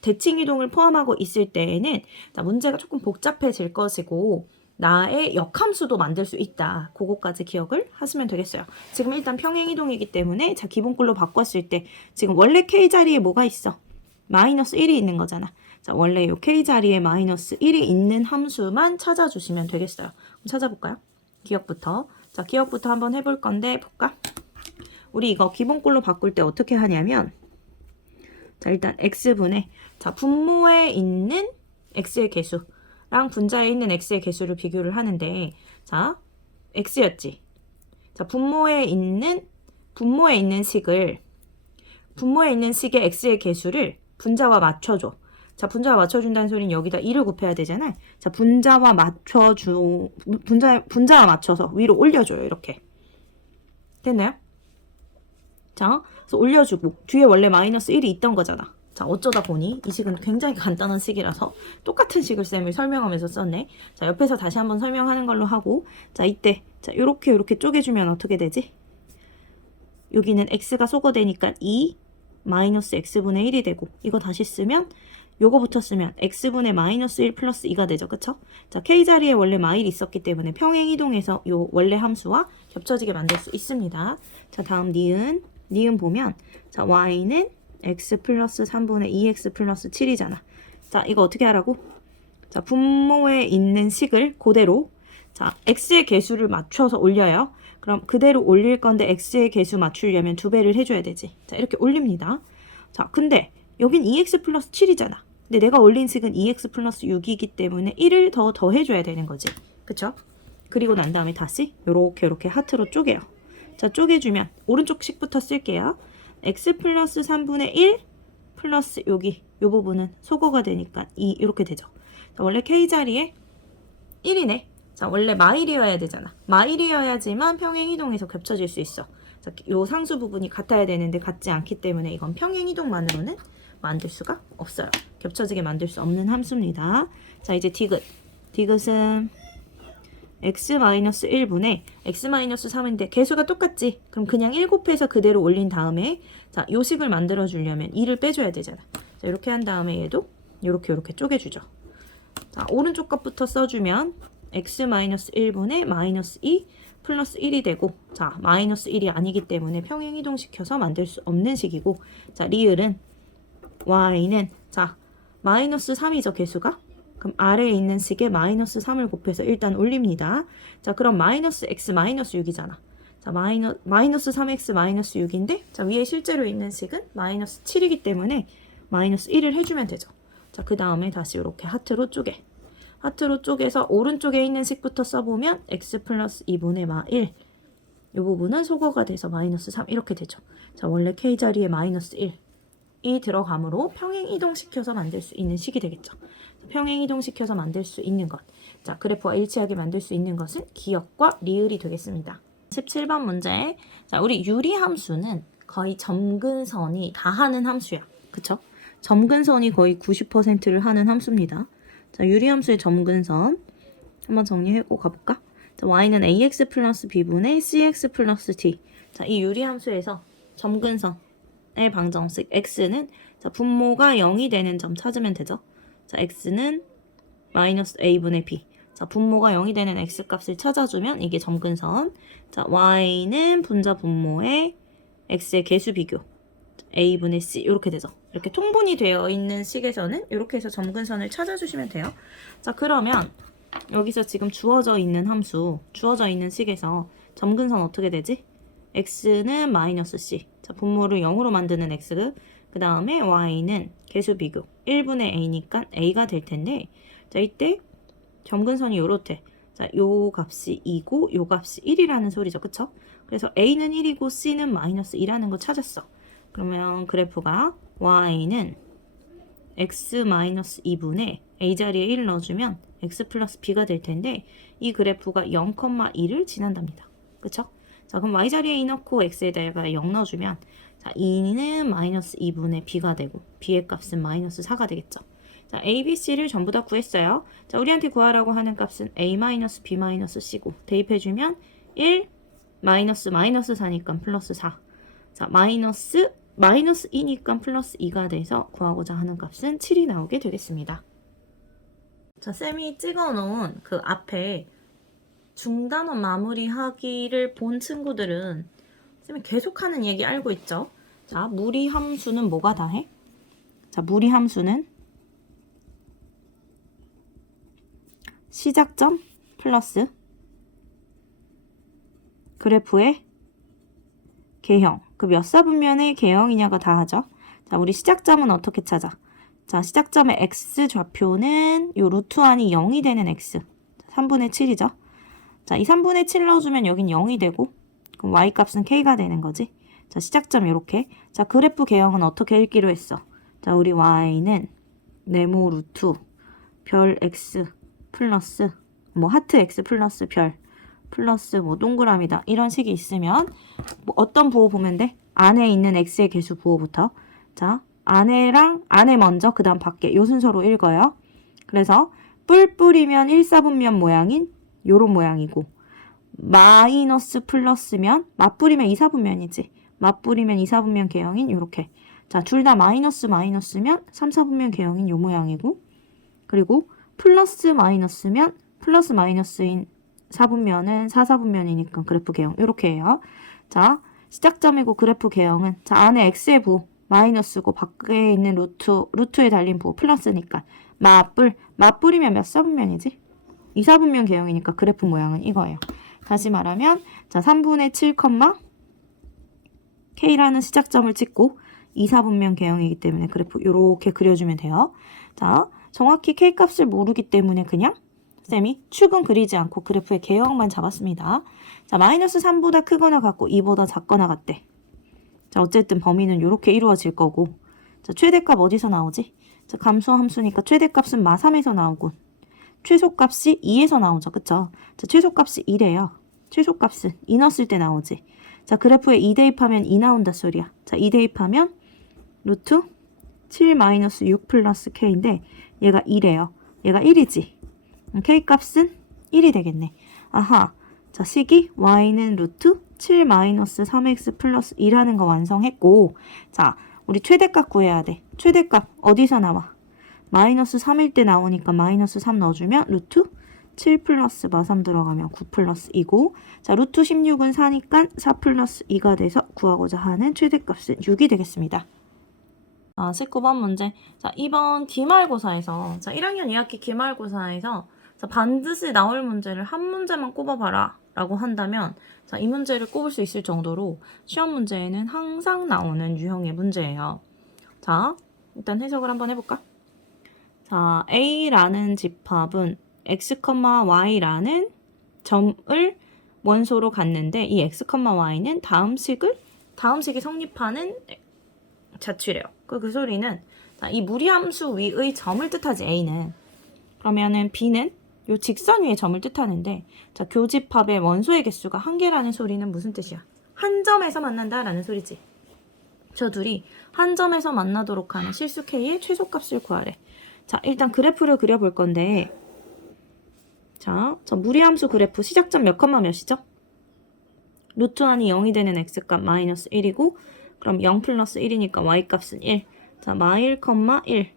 대칭 이동을 포함하고 있을 때에는 자, 문제가 조금 복잡해질 것이고 나의 역함수도 만들 수 있다. 그거까지 기억을 하시면 되겠어요. 지금 일단 평행 이동이기 때문에 자, 기본꼴로 바꿨을 때 지금 원래 k 자리에 뭐가 있어? 마이너스 1이 있는 거잖아. 자, 원래 요 k 자리에 마이너스 1이 있는 함수만 찾아주시면 되겠어요. 그럼 찾아볼까요? 기억부터. 자, 기억부터 한번 해볼 건데 볼까? 우리 이거 기본꼴로 바꿀 때 어떻게 하냐면 자, 일단 x분의 자, 분모에 있는 x의 개수랑 분자에 있는 x의 개수를 비교를 하는데 자, x였지. 자, 분모에 있는 식의 x의 개수를 분자와 맞춰줘. 자, 분자와 맞춰준다는 소리는 여기다 2를 곱해야 되잖아. 자, 분자와 맞춰서 위로 올려줘요. 이렇게. 됐나요? 자, 그래서 올려주고 뒤에 원래 마이너스 1이 있던 거잖아. 자, 어쩌다 보니 이 식은 굉장히 간단한 식이라서 똑같은 식을 쌤이 설명하면서 썼네. 자, 옆에서 다시 한번 설명하는 걸로 하고 자, 이때 자, 요렇게 쪼개주면 어떻게 되지? 여기는 x가 소거되니까 2 마이너스 x분의 1이 되고 이거 다시 쓰면 요거부터 쓰면 x분의 마이너스 1 플러스 2가 되죠. 그쵸? 자, k자리에 원래 마일이 있었기 때문에 평행이동해서 요 원래 함수와 겹쳐지게 만들 수 있습니다. 자, 다음 니은 보면 자, y는 x 플러스 3분의 2x 플러스 7이잖아. 자, 이거 어떻게 하라고? 자, 분모에 있는 식을 그대로 자, x의 개수를 맞춰서 올려요. 그럼 그대로 올릴 건데 x의 개수 맞추려면 2배를 해줘야 되지. 자, 이렇게 올립니다. 자, 근데 여긴 2x 플러스 7이잖아. 근데 내가 올린 식은 2x 플러스 6이기 때문에 1을 더 더해줘야 되는 거지. 그쵸? 그리고 난 다음에 다시 요렇게 하트로 쪼개요. 자, 쪼개주면 오른쪽 식부터 쓸게요. x 플러스 3분의 1 플러스 여기 요 부분은 소거가 되니까 2 이렇게 되죠. 자, 원래 k자리에 1이네. 자, 원래 마일이어야 되잖아. 마일이어야지만 평행이동에서 겹쳐질 수 있어. 자, 요 상수 부분이 같아야 되는데 같지 않기 때문에 이건 평행이동만으로는 만들 수가 없어요. 겹쳐지게 만들 수 없는 함수입니다. 자, 이제 디귿은 x-1분의 x-3인데 개수가 똑같지? 그럼 그냥 1 곱해서 그대로 올린 다음에 자, 요 식을 만들어 주려면 2를 빼줘야 되잖아. 자, 이렇게 한 다음에 얘도 요렇게 쪼개주죠. 자, 오른쪽 것부터 써주면 x-1분의 마이너스 2 플러스 1이 되고 자, 마이너스 1이 아니기 때문에 평행이동시켜서 만들 수 없는 식이고 자, 리을은 y는 자, 마이너스 3이죠, 개수가? 그럼 아래에 있는 식에 마이너스 3을 곱해서 일단 올립니다. 자, 그럼 마이너스 x 마이너스 6이잖아. 자, 마이너스 3x 마이너스 6인데 자, 위에 실제로 있는 식은 마이너스 7이기 때문에 마이너스 1을 해주면 되죠. 자, 그 다음에 다시 이렇게 하트로 쪼개서 오른쪽에 있는 식부터 써보면 x 플러스 2분의 마 1. 이 부분은 소거가 돼서 마이너스 3 이렇게 되죠. 자, 원래 k자리에 마이너스 1이 들어가므로 평행이동시켜서 만들 수 있는 식이 되겠죠. 평행이동시켜서 만들 수 있는 것. 자, 그래프와 일치하게 만들 수 있는 것은 기역과 리을이 되겠습니다. 17번 문제. 자, 우리 유리함수는 거의 점근선이 다 하는 함수야. 그쵸? 점근선이 거의 90%를 하는 함수입니다. 자, 유리함수의 점근선 한번 정리하고 가볼까? 자, y는 ax 플러스 b분의 cx 플러스 d. 자, 이 유리함수에서 점근선의 방정식 x는 자, 분모가 0이 되는 점 찾으면 되죠. 자, x는 마이너스 a분의 b. 자, 분모가 0이 되는 x값을 찾아주면 이게 점근선. 자, y는 분자 분모의 x의 개수 비교. a분의 c 이렇게 되죠. 이렇게 통분이 되어 있는 식에서는 이렇게 해서 점근선을 찾아주시면 돼요. 자, 그러면 여기서 지금 주어져 있는 함수, 주어져 있는 식에서 점근선 어떻게 되지? x는 마이너스 c. 자, 분모를 0으로 만드는 x. 그 다음에 y는 개수 비교 1분의 a니까 a가 될 텐데 자, 이때 점근선이 요렇대. 자, 요 값이 2고 요 값이 1이라는 소리죠. 그쵸? 그래서 a는 1이고 c는 마이너스 2라는 거 찾았어. 그러면 그래프가 y는 x-2분의 a 자리에 1을 넣어주면 x 플러스 b가 될 텐데 이 그래프가 0,2를 지난답니다. 그쵸? 자, 그럼 y 자리에 2 넣고 x에다가 0 넣어주면 자, 2는 마이너스 2분의 b가 되고 b의 값은 마이너스 4가 되겠죠. 자, a, b, c를 전부 다 구했어요. 자, 우리한테 구하라고 하는 값은 a-b-c고 대입해주면 1 마이너스 4니까 플러스 4. 자, 마이너스 2니까 플러스 2가 돼서 구하고자 하는 값은 7이 나오게 되겠습니다. 자, 쌤이 찍어놓은 그 앞에 중단원 마무리하기를 본 친구들은 쌤이 계속하는 얘기 알고 있죠? 자, 무리함수는 뭐가 다해? 자, 무리함수는 시작점 플러스 그래프의 개형. 그 몇 사분면의 개형이냐가 다하죠. 자, 우리 시작점은 어떻게 찾아? 자, 시작점의 x 좌표는 요 루트 안이 0이 되는 x. 3분의 7이죠. 자, 이 3분의 7 넣어주면 여긴 0이 되고, 그럼 y 값은 k가 되는 거지. 자, 시작점 이렇게. 자, 그래프 개형은 어떻게 읽기로 했어? 자, 우리 y는 네모 루트 별 x 플러스 뭐 하트 x 플러스 별 플러스 뭐 동그라미다 이런 식이 있으면 뭐 어떤 부호 보면 돼? 안에 있는 x의 개수 부호부터. 자, 안에 먼저 그 다음 밖에 요 순서로 읽어요. 그래서 뿔뿔이면 1사분면 모양인 요런 모양이고, 마이너스 플러스면 맞뿌리면 2사분면이지. 맞뿌리면 2사분면 개형인 요렇게. 자, 둘 다 마이너스면 3사분면 개형인 요 모양이고, 그리고 플러스 마이너스면 플러스 마이너스인 4분면은 4사분면이니까 그래프 개형 요렇게 해요. 자, 시작점이고 그래프 개형은 자, 안에 x의 부호 마이너스고 밖에 있는 루트에 달린 부호 플러스니까 맞뿌리면 몇 사분면이지? 2사분면 개형이니까 그래프 모양은 이거예요. 다시 말하면 자, 3분의 7, K라는 시작점을 찍고 2사분면 개형이기 때문에 그래프 이렇게 그려주면 돼요. 자, 정확히 K 값을 모르기 때문에 그냥 쌤이 축은 그리지 않고 그래프의 개형만 잡았습니다. 자, 마이너스 3보다 크거나 같고 2보다 작거나 같대. 자, 어쨌든 범위는 이렇게 이루어질 거고, 자, 최대값 어디서 나오지? 자, 감소함수니까 최대값은 마3에서 나오고 최소값이 2에서 나오죠. 그쵸? 자, 최소값이 2래요. 최소값은 2 넣었을 때 나오지. 자, 그래프에 2 대입하면 2 나온다 소리야. 자, 2 대입하면 루트 7 마이너스 6 플러스 K인데 얘가 2래요. 얘가 1이지. K 값은 1이 되겠네. 아하. 자, 식이 Y는 루트 7 마이너스 3X 플러스 2라는 거 완성했고, 자, 우리 최대값 구해야 돼. 최대값 어디서 나와? 마이너스 3일 때 나오니까 마이너스 3 넣어주면 루트 7 플러스 마3 들어가면 9 플러스 2고, 자, 루트 16은 4니까 4 플러스 2가 돼서 구하고자 하는 최대값은 6이 되겠습니다. 19번 문제. 자, 이번 기말고사에서, 자, 1학년 2학기 기말고사에서 자, 반드시 나올 문제를 한 문제만 꼽아봐라 라고 한다면, 자, 이 문제를 꼽을 수 있을 정도로 시험 문제에는 항상 나오는 유형의 문제예요. 자, 일단 해석을 한번 해볼까? 자, A라는 집합은 x, y라는 점을 원소로 갖는데, 이 x, y는 다음 식이 성립하는 자취래요. 그 소리는 자, 이 무리함수 위의 점을 뜻하지 A는. 그러면은 B는 요 직선 위의 점을 뜻하는데, 자, 교집합의 원소의 개수가 1개라는 소리는 무슨 뜻이야? 한 점에서 만난다라는 소리지. 저 둘이 한 점에서 만나도록 하는 실수 K의 최소값을 구하래. 자, 일단 그래프를 그려볼 건데, 자, 저 무리함수 그래프 시작점 몇 컴마 몇이죠? 루트 안이 0이 되는 x값 마이너스 1이고, 그럼 0 플러스 1이니까 y값은 1. 자, 마1, 1.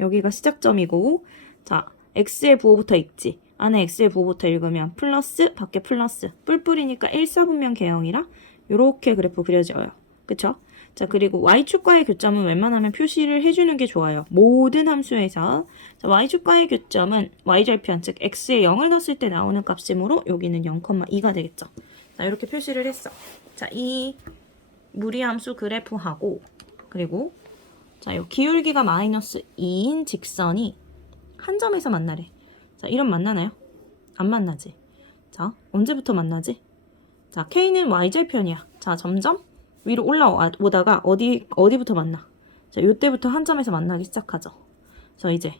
여기가 시작점이고, 자, x의 부호부터 읽지. 안에 x의 부호부터 읽으면 플러스, 밖에 플러스. 뿔뿔이니까 1사분면 개형이라 요렇게 그래프 그려져요. 그쵸? 자, 그리고 y축과의 교점은 웬만하면 표시를 해주는 게 좋아요. 모든 함수에서. 자, y축과의 교점은 y절편, 즉 x에 0을 넣었을 때 나오는 값이므로 여기는 0,2가 되겠죠. 자, 이렇게 표시를 했어. 자, 이 무리함수 그래프하고, 그리고 자, 요 기울기가 마이너스 2인 직선이 한 점에서 만나래. 자, 이런 만나나요? 안 만나지. 자, 언제부터 만나지? 자, K는 y절편이야. 자, 점점 위로 올라오다가 어디부터 만나? 자, 요때부터 한 점에서 만나기 시작하죠. 그래서 이제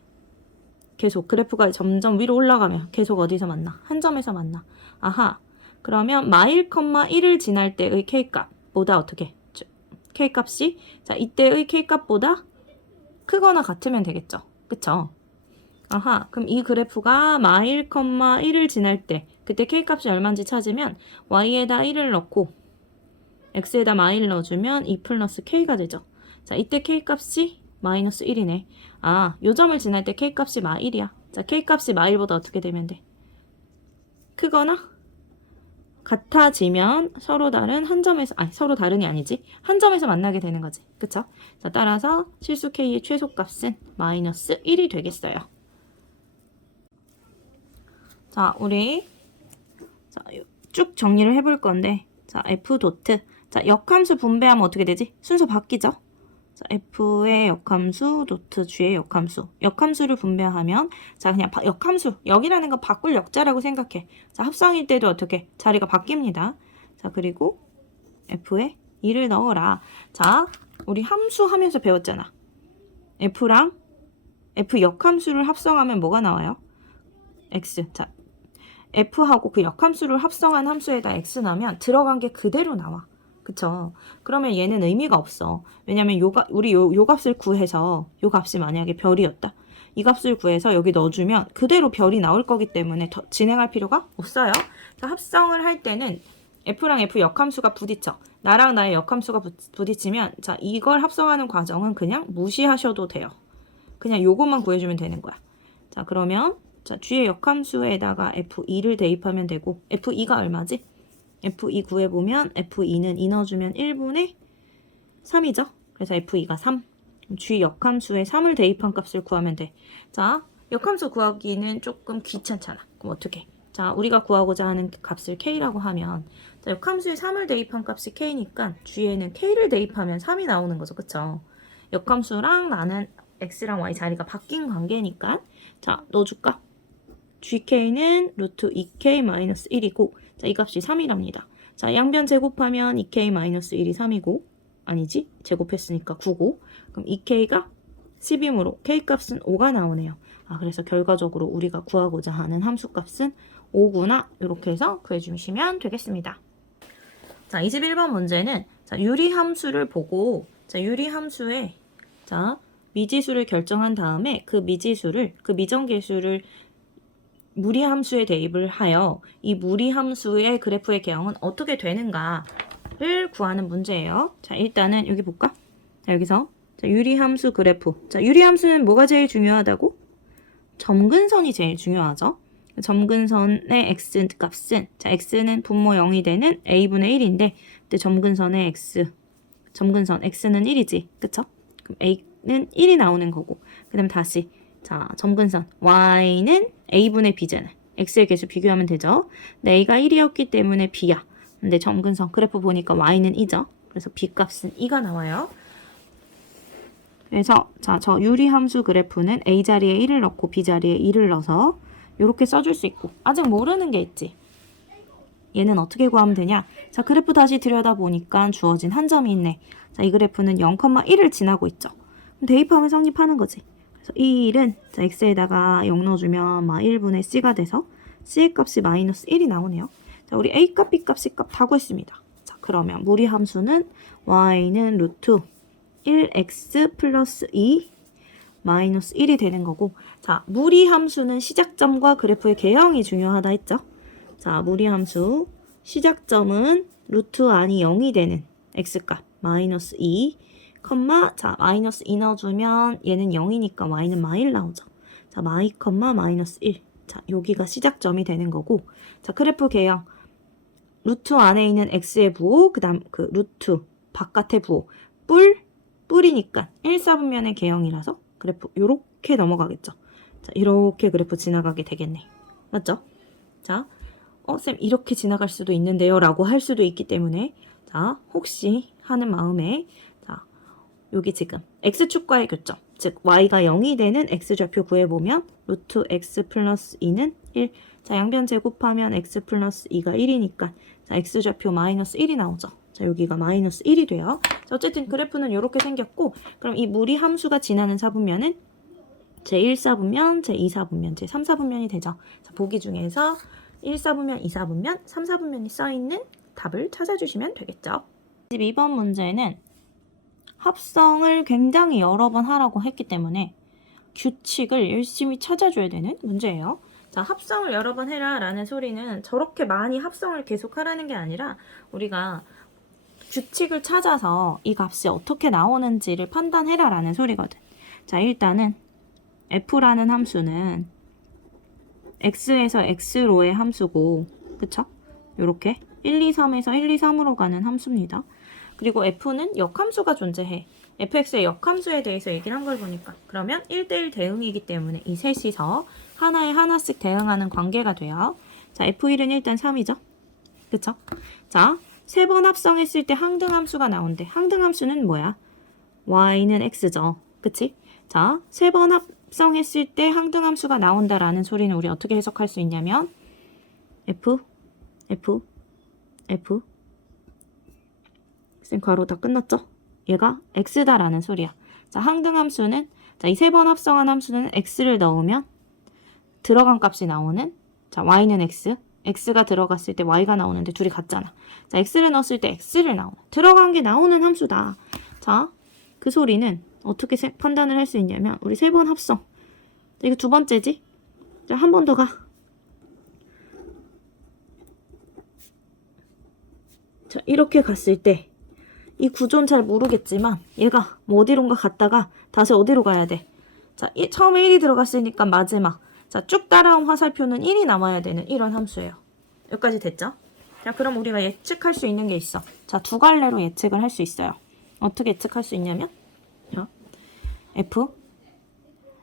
계속 그래프가 점점 위로 올라가면 계속 어디서 만나? 한 점에서 만나. 아하. 그러면 마1, 1을 지날 때의 K값보다 어떻게? K값이 자, 이때의 K값보다 크거나 같으면 되겠죠. 그쵸? 아하, 그럼 이 그래프가 마1, 1을 지날 때 그때 k값이 얼마인지 찾으면 y에다 1을 넣고 x에다 마1 넣어주면 2 플러스 k가 되죠. 자, 이때 k값이 마이너스 1이네. 아, 요 점을 지날 때 k값이 마1이야. 자, k값이 마1보다 어떻게 되면 돼? 크거나 같아지면 서로 다른 한 점에서, 아니, 서로 다른이 아니지. 한 점에서 만나게 되는 거지. 그쵸? 자, 따라서 실수 k의 최소값은 마이너스 1이 되겠어요. 자, 우리 자, 쭉 정리를 해볼 건데, 자, f 도트. 자, 역함수 분배하면 어떻게 되지? 순서 바뀌죠? 자, f의 역함수, 도트 g의 역함수. 역함수를 분배하면, 자, 그냥 역함수. 여기라는 거 바꿀 역자라고 생각해. 자, 합성일 때도 어떻게? 자리가 바뀝니다. 자, 그리고 f에 2를 넣어라. 자, 우리 함수 하면서 배웠잖아. f랑 f 역함수를 합성하면 뭐가 나와요? x. 자, f하고 그 역함수를 합성한 함수에다 x 넣으면 들어간 게 그대로 나와. 그쵸? 그러면 얘는 의미가 없어. 왜냐면 우리 요 값을 구해서 요 값이 만약에 별이었다. 이 값을 구해서 여기 넣어주면 그대로 별이 나올 거기 때문에 더 진행할 필요가 없어요. 자, 합성을 할 때는 f랑 f 역함수가 부딪혀. 나랑 나의 역함수가 부딪히면 자, 이걸 합성하는 과정은 그냥 무시하셔도 돼요. 그냥 요것만 구해주면 되는 거야. 자, 그러면 자, g의 역함수에다가 f2를 대입하면 되고 f2가 얼마지? f2 구해보면 f2는 2 넣어주면 1분의 3이죠? 그래서 f2가 3. g 역함수에 3을 대입한 값을 구하면 돼. 자, 역함수 구하기는 조금 귀찮잖아. 그럼 어떻게? 자, 우리가 구하고자 하는 값을 k라고 하면 자, 역함수에 3을 대입한 값이 k니까 g에는 k를 대입하면 3이 나오는 거죠. 그쵸? 역함수랑 나는 x랑 y 자리가 바뀐 관계니까 자, 넣어줄까? gk는 루트 2k-1이고 자, 이 값이 3이랍니다. 자, 양변 제곱하면 2k-1이 3이고 아니지? 제곱했으니까 9고 그럼 2k가 10이므로 k값은 5가 나오네요. 아, 그래서 결과적으로 우리가 구하고자 하는 함수값은 5구나 이렇게 해서 구해주시면 되겠습니다. 자, 21번 문제는 자, 유리함수를 보고 자, 유리함수에 자, 미지수를 결정한 다음에 그 미지수를 그 미정계수를 무리함수에 대입을 하여 이 무리함수의 그래프의 개형은 어떻게 되는가를 구하는 문제예요. 자, 일단은 여기 볼까? 자, 여기서 자, 유리함수 그래프. 자, 유리함수는 뭐가 제일 중요하다고? 점근선이 제일 중요하죠. 점근선의 x 값은 자, x는 분모 0이 되는 a분의 1인데 그때 점근선의 점근선 x는 1이지. 그쵸? 그럼 a는 1이 나오는 거고 그 다음 다시 자, 점근선 y는 a분의 b잖아. x의 개수 비교하면 되죠. 근데 a가 1이었기 때문에 b야. 근데 점근선 그래프 보니까 y는 2죠. 그래서 b 값은 2가 나와요. 그래서 자, 저 유리함수 그래프는 a 자리에 1을 넣고 b 자리에 2를 넣어서 이렇게 써줄 수 있고 아직 모르는 게 있지. 얘는 어떻게 구하면 되냐? 자, 그래프 다시 들여다보니까 주어진 한 점이 있네. 자, 이 그래프는 0,1을 지나고 있죠. 그럼 대입하면 성립하는 거지. 그래서 이 1은 자, x에다가 0 넣어주면 1분의 c가 돼서 c의 값이 마이너스 1이 나오네요. 자, 우리 a 값, b 값, c 값 다 구했습니다. 자, 그러면 무리함수는 y는 루트 1x 플러스 2 마이너스 1이 되는 거고 자, 무리함수는 시작점과 그래프의 개형이 중요하다 했죠. 자, 무리함수 시작점은 루트 안이 0이 되는 x값 마이너스 2 컴마 자 마이너스 2 넣어주면 얘는 0이니까 y는 마일 나오죠. 자, 마이 컴마 마이너스 1. 자, 여기가 시작점이 되는 거고 자, 그래프 개형 루트 안에 있는 x의 부호 그 다음 그 루트 바깥의 부호 뿔이니까 1사분면의 개형이라서 그래프 요렇게 넘어가겠죠. 자, 이렇게 그래프 지나가게 되겠네. 맞죠? 자, 쌤 이렇게 지나갈 수도 있는데요 라고 할 수도 있기 때문에 자, 혹시 하는 마음에 자, 여기 지금 x축과의 교점 즉 y가 0이 되는 x좌표 구해보면 루트 x 플러스 2는 1 자, 양변 제곱하면 x 플러스 2가 1이니까 자, x좌표 마이너스 1이 나오죠. 자, 여기가 마이너스 1이 돼요. 자, 어쨌든 그래프는 이렇게 생겼고 그럼 이 무리함수가 지나는 사분면은 제1사분면, 제2사분면, 제3사분면이 되죠. 자, 보기 중에서 1사분면, 2사분면, 3사분면이 써있는 답을 찾아주시면 되겠죠. 22번 문제는 합성을 굉장히 여러 번 하라고 했기 때문에 규칙을 열심히 찾아줘야 되는 문제예요. 자, 합성을 여러 번 해라 라는 소리는 저렇게 많이 합성을 계속 하라는 게 아니라 우리가 규칙을 찾아서 이 값이 어떻게 나오는지를 판단해라 라는 소리거든. 자, 일단은 f라는 함수는 x에서 x로의 함수고, 그쵸? 요렇게 1, 2, 3에서 1, 2, 3으로 가는 함수입니다. 그리고 f는 역함수가 존재해. fx의 역함수에 대해서 얘기를 한 걸 보니까 그러면 1대1 대응이기 때문에 이 셋이서 하나에 하나씩 대응하는 관계가 돼요. 자, f1은 일단 3이죠. 그쵸? 자, 세 번 합성했을 때 항등함수가 나온대. 항등함수는 뭐야? y는 x죠. 그치? 자, 세 번 합성했을 때 항등함수가 나온다라는 소리는 우리 어떻게 해석할 수 있냐면 f 쌤 괄호 다 끝났죠? 얘가 x다라는 소리야. 자, 항등함수는 자, 이 세 번 합성한 함수는 x를 넣으면 들어간 값이 나오는 자, y는 x, x가 들어갔을 때 y가 나오는데 둘이 같잖아. 자, x를 넣었을 때 x를 나오는 들어간 게 나오는 함수다. 자, 그 소리는 어떻게 판단을 할 수 있냐면 우리 세 번 합성. 자, 이거 두 번째지? 자, 한 번 더 가. 자, 이렇게 갔을 때 이 구조는 잘 모르겠지만 얘가 뭐 어디론가 갔다가 다시 어디로 가야 돼? 자, 처음에 1이 들어갔으니까 마지막. 자, 쭉 따라온 화살표는 1이 남아야 되는 이런 함수예요. 여기까지 됐죠? 자, 그럼 우리가 예측할 수 있는 게 있어. 자, 두 갈래로 예측을 할 수 있어요. 어떻게 예측할 수 있냐면 자, F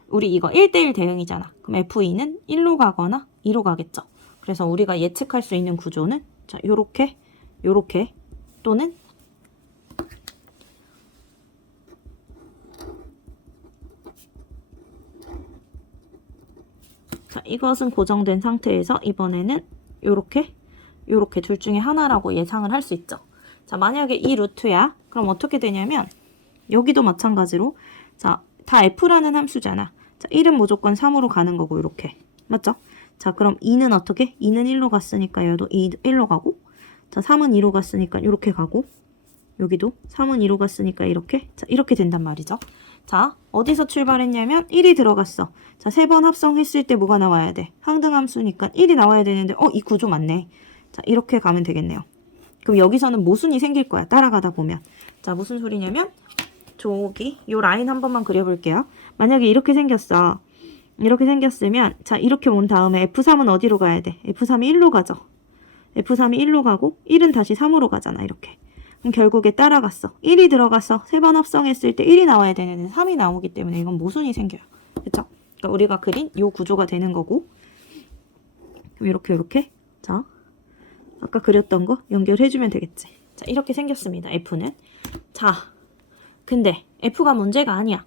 우리 이거 1대1 대응이잖아. 그럼 F2는 1로 가거나 2로 가겠죠. 그래서 우리가 예측할 수 있는 구조는 자, 요렇게 또는 자, 이것은 고정된 상태에서 이번에는 요렇게 둘 중에 하나라고 예상을 할 수 있죠. 자, 만약에 이 루트야. 그럼 어떻게 되냐면 여기도 마찬가지로 자, 다 f라는 함수잖아. 자, 1은 무조건 3으로 가는 거고 이렇게. 맞죠? 자, 그럼 2는 어떻게? 2는 1로 갔으니까 얘도 1로 가고 자, 3은 2로 갔으니까 이렇게 가고 여기도 3은 2로 갔으니까 이렇게 자, 이렇게 된단 말이죠. 자, 어디서 출발했냐면 1이 들어갔어. 자, 세 번 합성했을 때 뭐가 나와야 돼? 항등함수니까 1이 나와야 되는데 이 구조 맞네. 자, 이렇게 가면 되겠네요. 그럼 여기서는 모순이 생길 거야. 따라가다 보면. 자, 무슨 소리냐면 저기 요 라인 한 번만 그려볼게요. 만약에 이렇게 생겼어. 이렇게 생겼으면 자, 이렇게 온 다음에 F3은 어디로 가야 돼? F3이 1로 가죠. F3이 1로 가고 1은 다시 3으로 가잖아. 이렇게. 그럼 결국에 따라갔어. 1이 들어가서 세 번 합성했을 때 1이 나와야 되는데 3이 나오기 때문에 이건 모순이 생겨요. 그쵸? 그러니까 우리가 그린 요 구조가 되는 거고 그럼 이렇게 자, 아까 그렸던 거 연결해주면 되겠지. 자, 이렇게 생겼습니다. F는. 자, 근데 F가 문제가 아니야.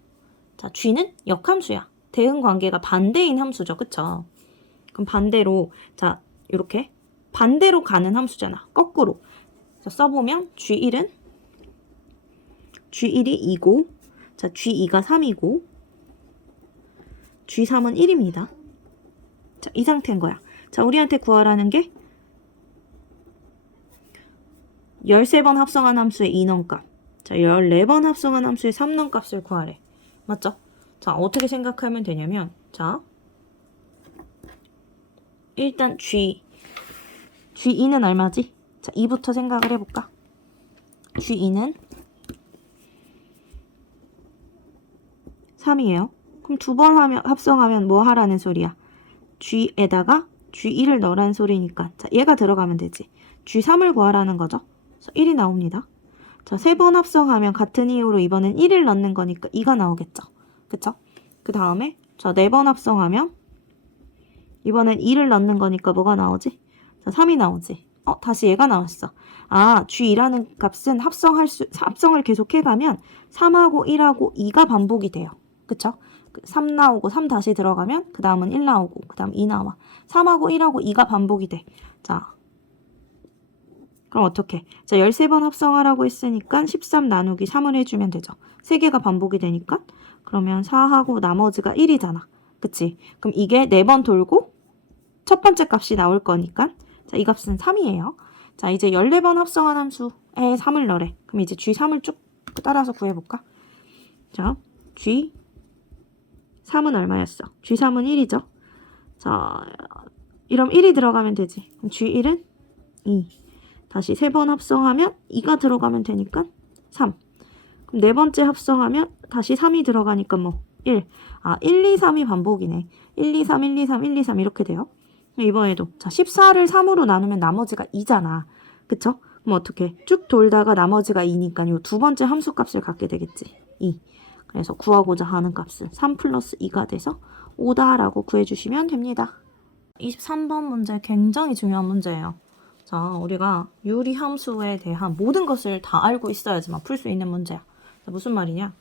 자, G는 역함수야. 대응 관계가 반대인 함수죠. 그쵸? 그럼 반대로 자, 이렇게 반대로 가는 함수잖아. 거꾸로. 자, 써보면 G1은 G1이 2고 자, G2가 3이고 G3은 1입니다. 자, 이 상태인 거야. 자, 우리한테 구하라는 게 13번 합성한 함수의 2넘값. 자, 14번 합성한 함수의 3넘값을 구하래. 맞죠? 자, 어떻게 생각하면 되냐면 자, 일단 G2는 얼마지? 자, 2부터 생각을 해볼까? G2는 3이에요. 그럼 두 번 합성하면 뭐 하라는 소리야? G에다가 G2를 넣으라는 소리니까 자, 얘가 들어가면 되지. G3을 구하라는 거죠. 그래서 1이 나옵니다. 자, 세 번 합성하면 같은 이유로 이번엔 1을 넣는 거니까 2가 나오겠죠. 그쵸? 그 다음에 자, 4번 합성하면 이번엔 2를 넣는 거니까 뭐가 나오지? 자, 3이 나오지. 다시 얘가 나왔어. 아, G2라는 값은 합성을 계속 해가면 3하고 1하고 2가 반복이 돼요. 그쵸? 3 나오고 3 다시 들어가면 그 다음은 1 나오고 그 다음 2 나와. 3하고 1하고 2가 반복이 돼. 자, 그럼 어떻게? 자, 13번 합성하라고 했으니까 13 나누기 3을 해주면 되죠. 3개가 반복이 되니까 그러면 4하고 나머지가 1이잖아. 그치? 그럼 이게 4번 돌고 첫 번째 값이 나올 거니까 자, 이 값은 3이에요. 자, 이제 14번 합성한 함수에 3을 넣으래. 그럼 이제 G3을 쭉 따라서 구해볼까? 자, G3 3은 얼마였어? G3은 1이죠. 자, 이러면 1이 들어가면 되지. 그럼 G1은 2. 다시 3번 합성하면 2가 들어가면 되니까 3. 그럼 네 번째 합성하면 다시 3이 들어가니까 뭐 1. 1, 2, 3이 반복이네. 1, 2, 3, 1, 2, 3, 1, 2, 3 이렇게 돼요. 이번에도 자 14를 3으로 나누면 나머지가 2잖아. 그쵸? 그럼 어떻게? 쭉 돌다가 나머지가 2니까 요 두 번째 함수값을 갖게 되겠지. 2. 그래서 구하고자 하는 값은 3 플러스 2가 돼서 5다라고 구해주시면 됩니다. 23번 문제 굉장히 중요한 문제예요. 자, 우리가 유리함수에 대한 모든 것을 다 알고 있어야지만 풀 수 있는 문제야. 자, 무슨 말이냐?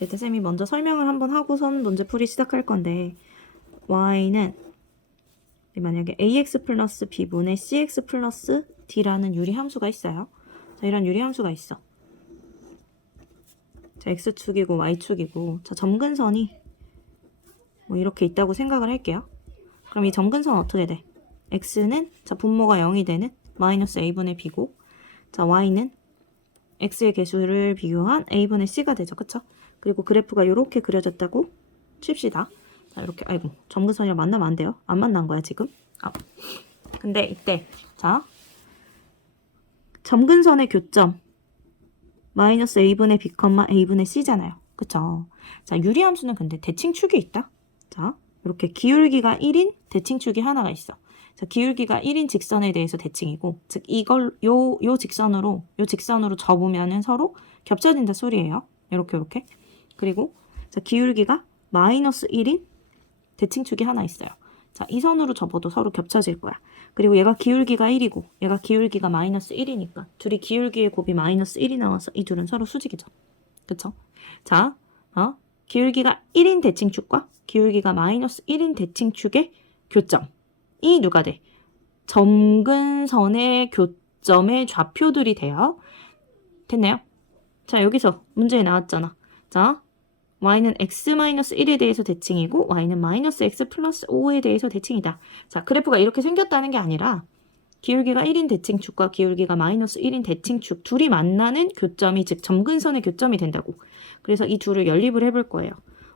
쌤이 먼저 설명을 한번 하고선 문제 풀이 시작할 건데 y는 만약에 ax 플러스 b분의 cx 플러스 d라는 유리함수가 있어요. 자, 이런 유리함수가 있어. 자, x축이고 y축이고 자, 점근선이 뭐 이렇게 있다고 생각을 할게요. 그럼 이 점근선 어떻게 돼? x는 자 분모가 0이 되는 마이너스 a분의 b고 자 y는 x의 개수를 비교한 a분의 c가 되죠. 그쵸? 그리고 그래프가 이렇게 그려졌다고 칩시다. 자 이렇게 아이고 점근선이랑 만나면 안 돼요. 안 만난 거야 지금. 근데 이때 자 점근선의 교점 마이너스 a분의 b, a분의 c잖아요. 그쵸? 자 유리함수는 근데 대칭축이 있다. 자 이렇게 기울기가 1인 대칭축이 하나가 있어. 자, 기울기가 1인 직선에 대해서 대칭이고, 즉 이걸 요 직선으로 접으면은 서로 겹쳐진다 소리예요. 이렇게. 그리고 자, 기울기가 마이너스 1인 대칭축이 하나 있어요. 자, 이 선으로 접어도 서로 겹쳐질 거야. 그리고 얘가 기울기가 1이고, 얘가 기울기가 마이너스 1이니까 둘이 기울기의 곱이 마이너스 1이 나와서 이 둘은 서로 수직이죠. 그쵸? 자, 기울기가 1인 대칭축과 기울기가 마이너스 1인 대칭축의 교점이 누가 돼? 점근선의 교점의 좌표들이 돼요. 됐나요? 자, 여기서 문제에 나왔잖아. 자, y는 x-1에 대해서 대칭이고 y는 마이너스 x 플러스 5에 대해서 대칭이다. 자, 그래프가 이렇게 생겼다는 게 아니라 기울기가 1인 대칭축과 기울기가 마이너스 1인 대칭축 둘이 만나는 교점이 즉 점근선의 교점이 된다고. 그래서 이 둘을 연립을 해볼 거예요.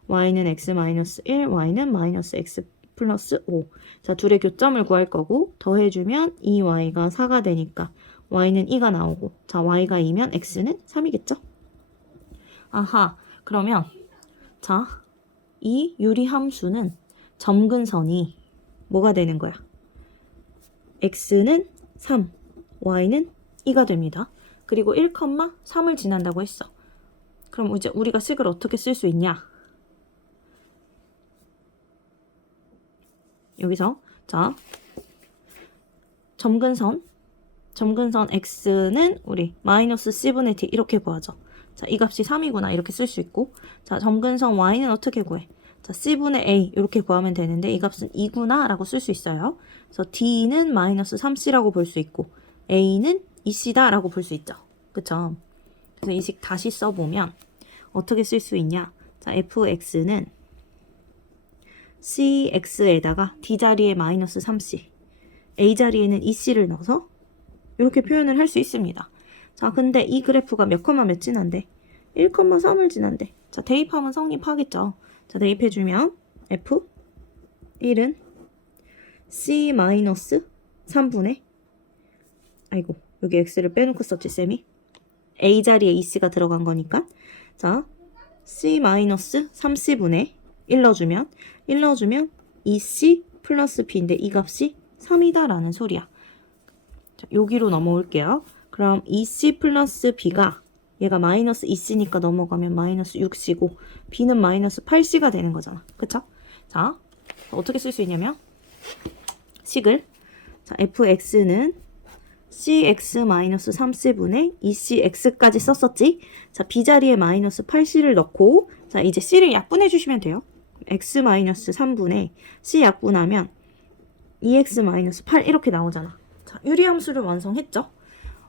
y는 x-1, y는 마이너스 x 플러스 5. 자, 둘의 교점을 구할 거고 더해주면 2y가 4가 되니까 y는 2가 나오고 자, y가 2면 x는 3이겠죠? 아하, 그러면 자, 이 유리함수는 점근선이 뭐가 되는 거야? x는 3, y는 2가 됩니다. 그리고 1,3을 지난다고 했어. 그럼 이제 우리가 식을 어떻게 쓸 수 있냐? 여기서 자 점근선 x는 우리 마이너스 c분의 d 이렇게 구하죠. 자, 이 값이 3이구나 이렇게 쓸 수 있고 자 점근선 y는 어떻게 구해? 자 c분의 a 이렇게 구하면 되는데 이 값은 2구나 라고 쓸 수 있어요. 그래서 d는 마이너스 3c라고 볼 수 있고 a는 2c다 라고 볼 수 있죠. 그쵸? 그래서 이 식 다시 써보면 어떻게 쓸 수 있냐? 자 fx는 cx에다가 d 자리에 마이너스 3c a 자리에는 2c를 넣어서 이렇게 표현을 할 수 있습니다. 자, 근데 이 그래프가 몇 컴마 몇 지난데? 1,3을 지난데. 자, 대입하면 성립하겠죠. 자, 대입해주면 f1은 c 마이너스 3분의 아이고, 여기 x를 빼놓고 썼지, 쌤이? a 자리에 2c가 들어간 거니까. 자, c 마이너스 3c분의 1 넣어주면 2c 플러스 b인데 이 값이 3이다라는 소리야. 자, 여기로 넘어올게요. 그럼 2c 플러스 b가 얘가 마이너스 2c니까 넘어가면 마이너스 6c고 b는 마이너스 8c가 되는 거잖아. 그쵸? 자, 어떻게 쓸 수 있냐면 식을 자 fx는 cx 마이너스 3c분의 2cx까지 썼었지? 자, b 자리에 마이너스 8c를 넣고 자, 이제 c를 약분해 주시면 돼요. x 마이너스 3분의 c 약분하면 2x 마이너스 8 이렇게 나오잖아. 자, 유리함수를 완성했죠?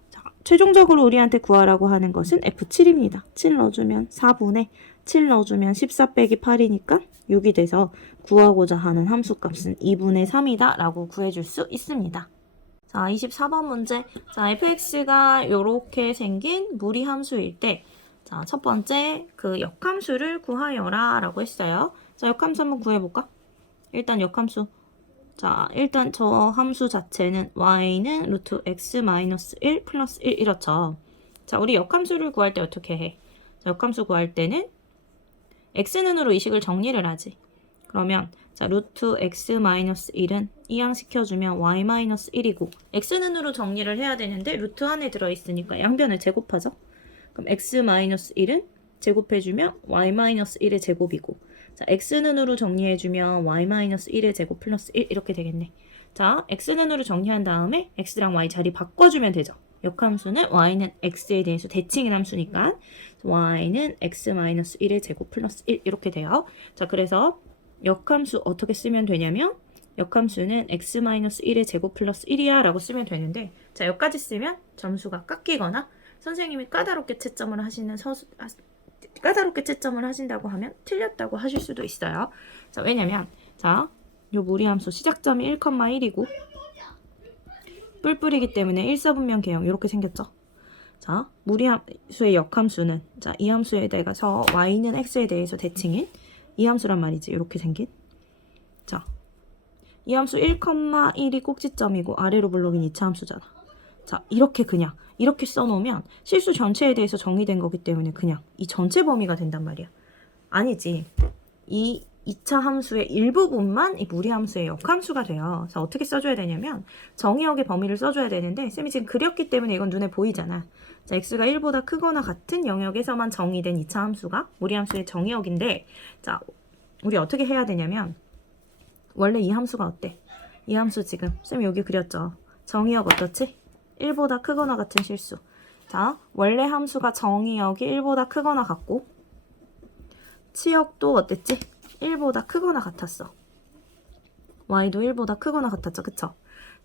자, 최종적으로 우리한테 구하라고 하는 것은 F7입니다. 7 넣어주면 4분의 7 넣어주면 14 빼기 8이니까 6이 돼서 구하고자 하는 함수값은 2분의 3이다 라고 구해줄 수 있습니다. 자, 24번 문제. 자, fx가 이렇게 생긴 무리함수일 때 자, 첫 번째 그 역함수를 구하여라 라고 했어요. 자, 역함수 한번 구해볼까? 일단 역함수. 자, 일단 저 함수 자체는 y는 루트 x 마이너스 1 플러스 1 이렇죠. 자, 우리 역함수를 구할 때 어떻게 해? 자, 역함수 구할 때는 x는으로 이 식을 정리를 하지. 그러면 자, 루트 x 마이너스 1은 이항시켜주면 y 마이너스 1이고 x는으로 정리를 해야 되는데 루트 안에 들어있으니까 양변을 제곱하죠. 그럼 x 마이너스 1은 제곱해주면 y 마이너스 1의 제곱이고 자, x는으로 정리해주면 y 마이너스 1의 제곱 플러스 1 이렇게 되겠네. 자, x는으로 정리한 다음에 x랑 y 자리 바꿔주면 되죠. 역함수는 y는 x에 대해서 대칭인 함수니까 y는 x 마이너스 1의 제곱 플러스 1 이렇게 돼요. 자, 그래서 역함수 어떻게 쓰면 되냐면 역함수는 x 마이너스 1의 제곱 플러스 1이야 라고 쓰면 되는데 자, 여기까지 쓰면 점수가 깎이거나 선생님이 까다롭게 채점을 하신다고 하면 틀렸다고 하실 수도 있어요. 자, 왜냐면 자, 요 무리함수 시작점이 1,1이고 뿔뿔이기 때문에 1사분면 개형 이렇게 생겼죠. 자, 무리함수의 역함수는 자, 이 함수에 대해서 y는 x에 대해서 대칭인 이 함수란 말이지. 이렇게 생긴. 자, 이 함수 1,1이 꼭지점이고 아래로 블록인 2차 함수잖아. 자, 이렇게 그냥 이렇게 써놓으면 실수 전체에 대해서 정의된 거기 때문에 그냥 이 전체 범위가 된단 말이야. 아니지. 이 2차 함수의 일부분만 이 무리함수의 역함수가 돼요. 그래서 어떻게 써줘야 되냐면 정의역의 범위를 써줘야 되는데 쌤이 지금 그렸기 때문에 이건 눈에 보이잖아. 자, x가 1보다 크거나 같은 영역에서만 정의된 2차 함수가 무리함수의 정의역인데 자, 우리 어떻게 해야 되냐면 원래 이 함수가 어때? 이 함수 지금 쌤이 여기 그렸죠. 정의역 어떻지? 1보다 크거나 같은 실수. 자, 원래 함수가 정의역이 1보다 크거나 같고 치역도 어땠지? 1보다 크거나 같았어. y도 1보다 크거나 같았죠. 그쵸?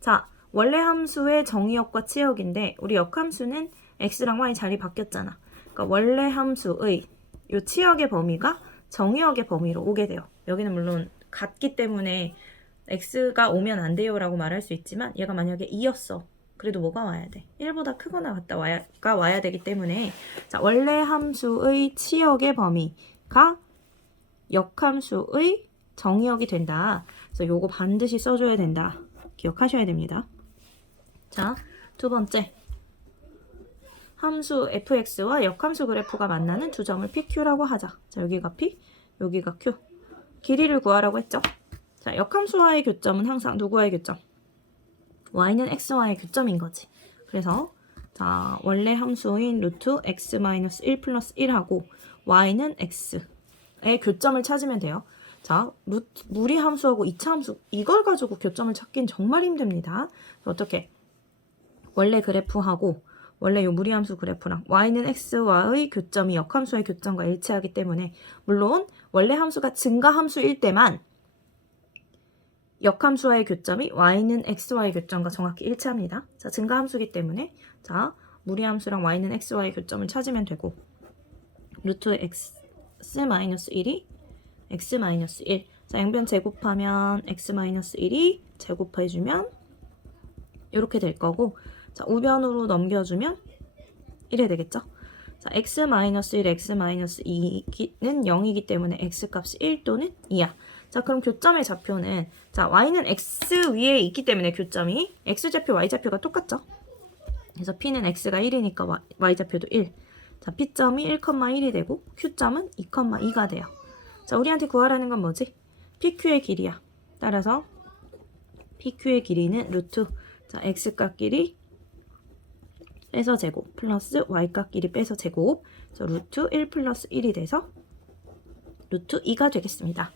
자, 원래 함수의 정의역과 치역인데 우리 역함수는 x랑 y 자리 바뀌었잖아. 그러니까 원래 함수의 이 치역의 범위가 정의역의 범위로 오게 돼요. 여기는 물론 같기 때문에 x가 오면 안 돼요 라고 말할 수 있지만 얘가 만약에 2였어. 그래도 뭐가 와야 돼? 1보다 크거나 같다가 와야 되기 때문에 자, 원래 함수의 치역의 범위가 역함수의 정의역이 된다. 그래서 요거 반드시 써줘야 된다. 기억하셔야 됩니다. 자, 두 번째. 함수 fx와 역함수 그래프가 만나는 두 점을 pq라고 하자. 자, 여기가 p, 여기가 q. 길이를 구하라고 했죠. 자, 역함수와의 교점은 항상 누구와의 교점? y는 x와의 교점인 거지. 그래서 자, 원래 함수인 루트 x-1 플러스 1하고 y는 x의 교점을 찾으면 돼요. 자, 무리 함수하고 2차 함수 이걸 가지고 교점을 찾긴 정말 힘듭니다. 어떻게? 원래 그래프하고 원래 요 무리함수 그래프랑 y는 x와의 교점이 역함수의 교점과 일치하기 때문에 물론 원래 함수가 증가함수일 때만 역함수와의 교점이 y는 x와의 교점과 정확히 일치합니다. 자, 증가함수이기 때문에 자, 무리함수랑 y는 x와의 교점을 찾으면 되고 루트 x-1이 x-1 자, 양변 제곱하면 x-1이 제곱해주면 이렇게 될 거고 자, 우변으로 넘겨주면 이래 되겠죠? 자, x-1, x-2는 0이기 때문에 x값이 1 또는 2야. 자, 그럼 교점의 좌표는 자, y는 x 위에 있기 때문에 교점이 x좌표, y좌표가 똑같죠? 그래서 p는 x가 1이니까 y좌표도 1. 자, p점이 1,1이 되고 q점은 2,2가 돼요. 자, 우리한테 구하라는 건 뭐지? pq의 길이야. 따라서 pq의 길이는 루트 자, x값 길이 빼서 제곱 플러스 y값 길이 빼서 제곱 루트 1 플러스 1이 돼서 루트 2가 되겠습니다.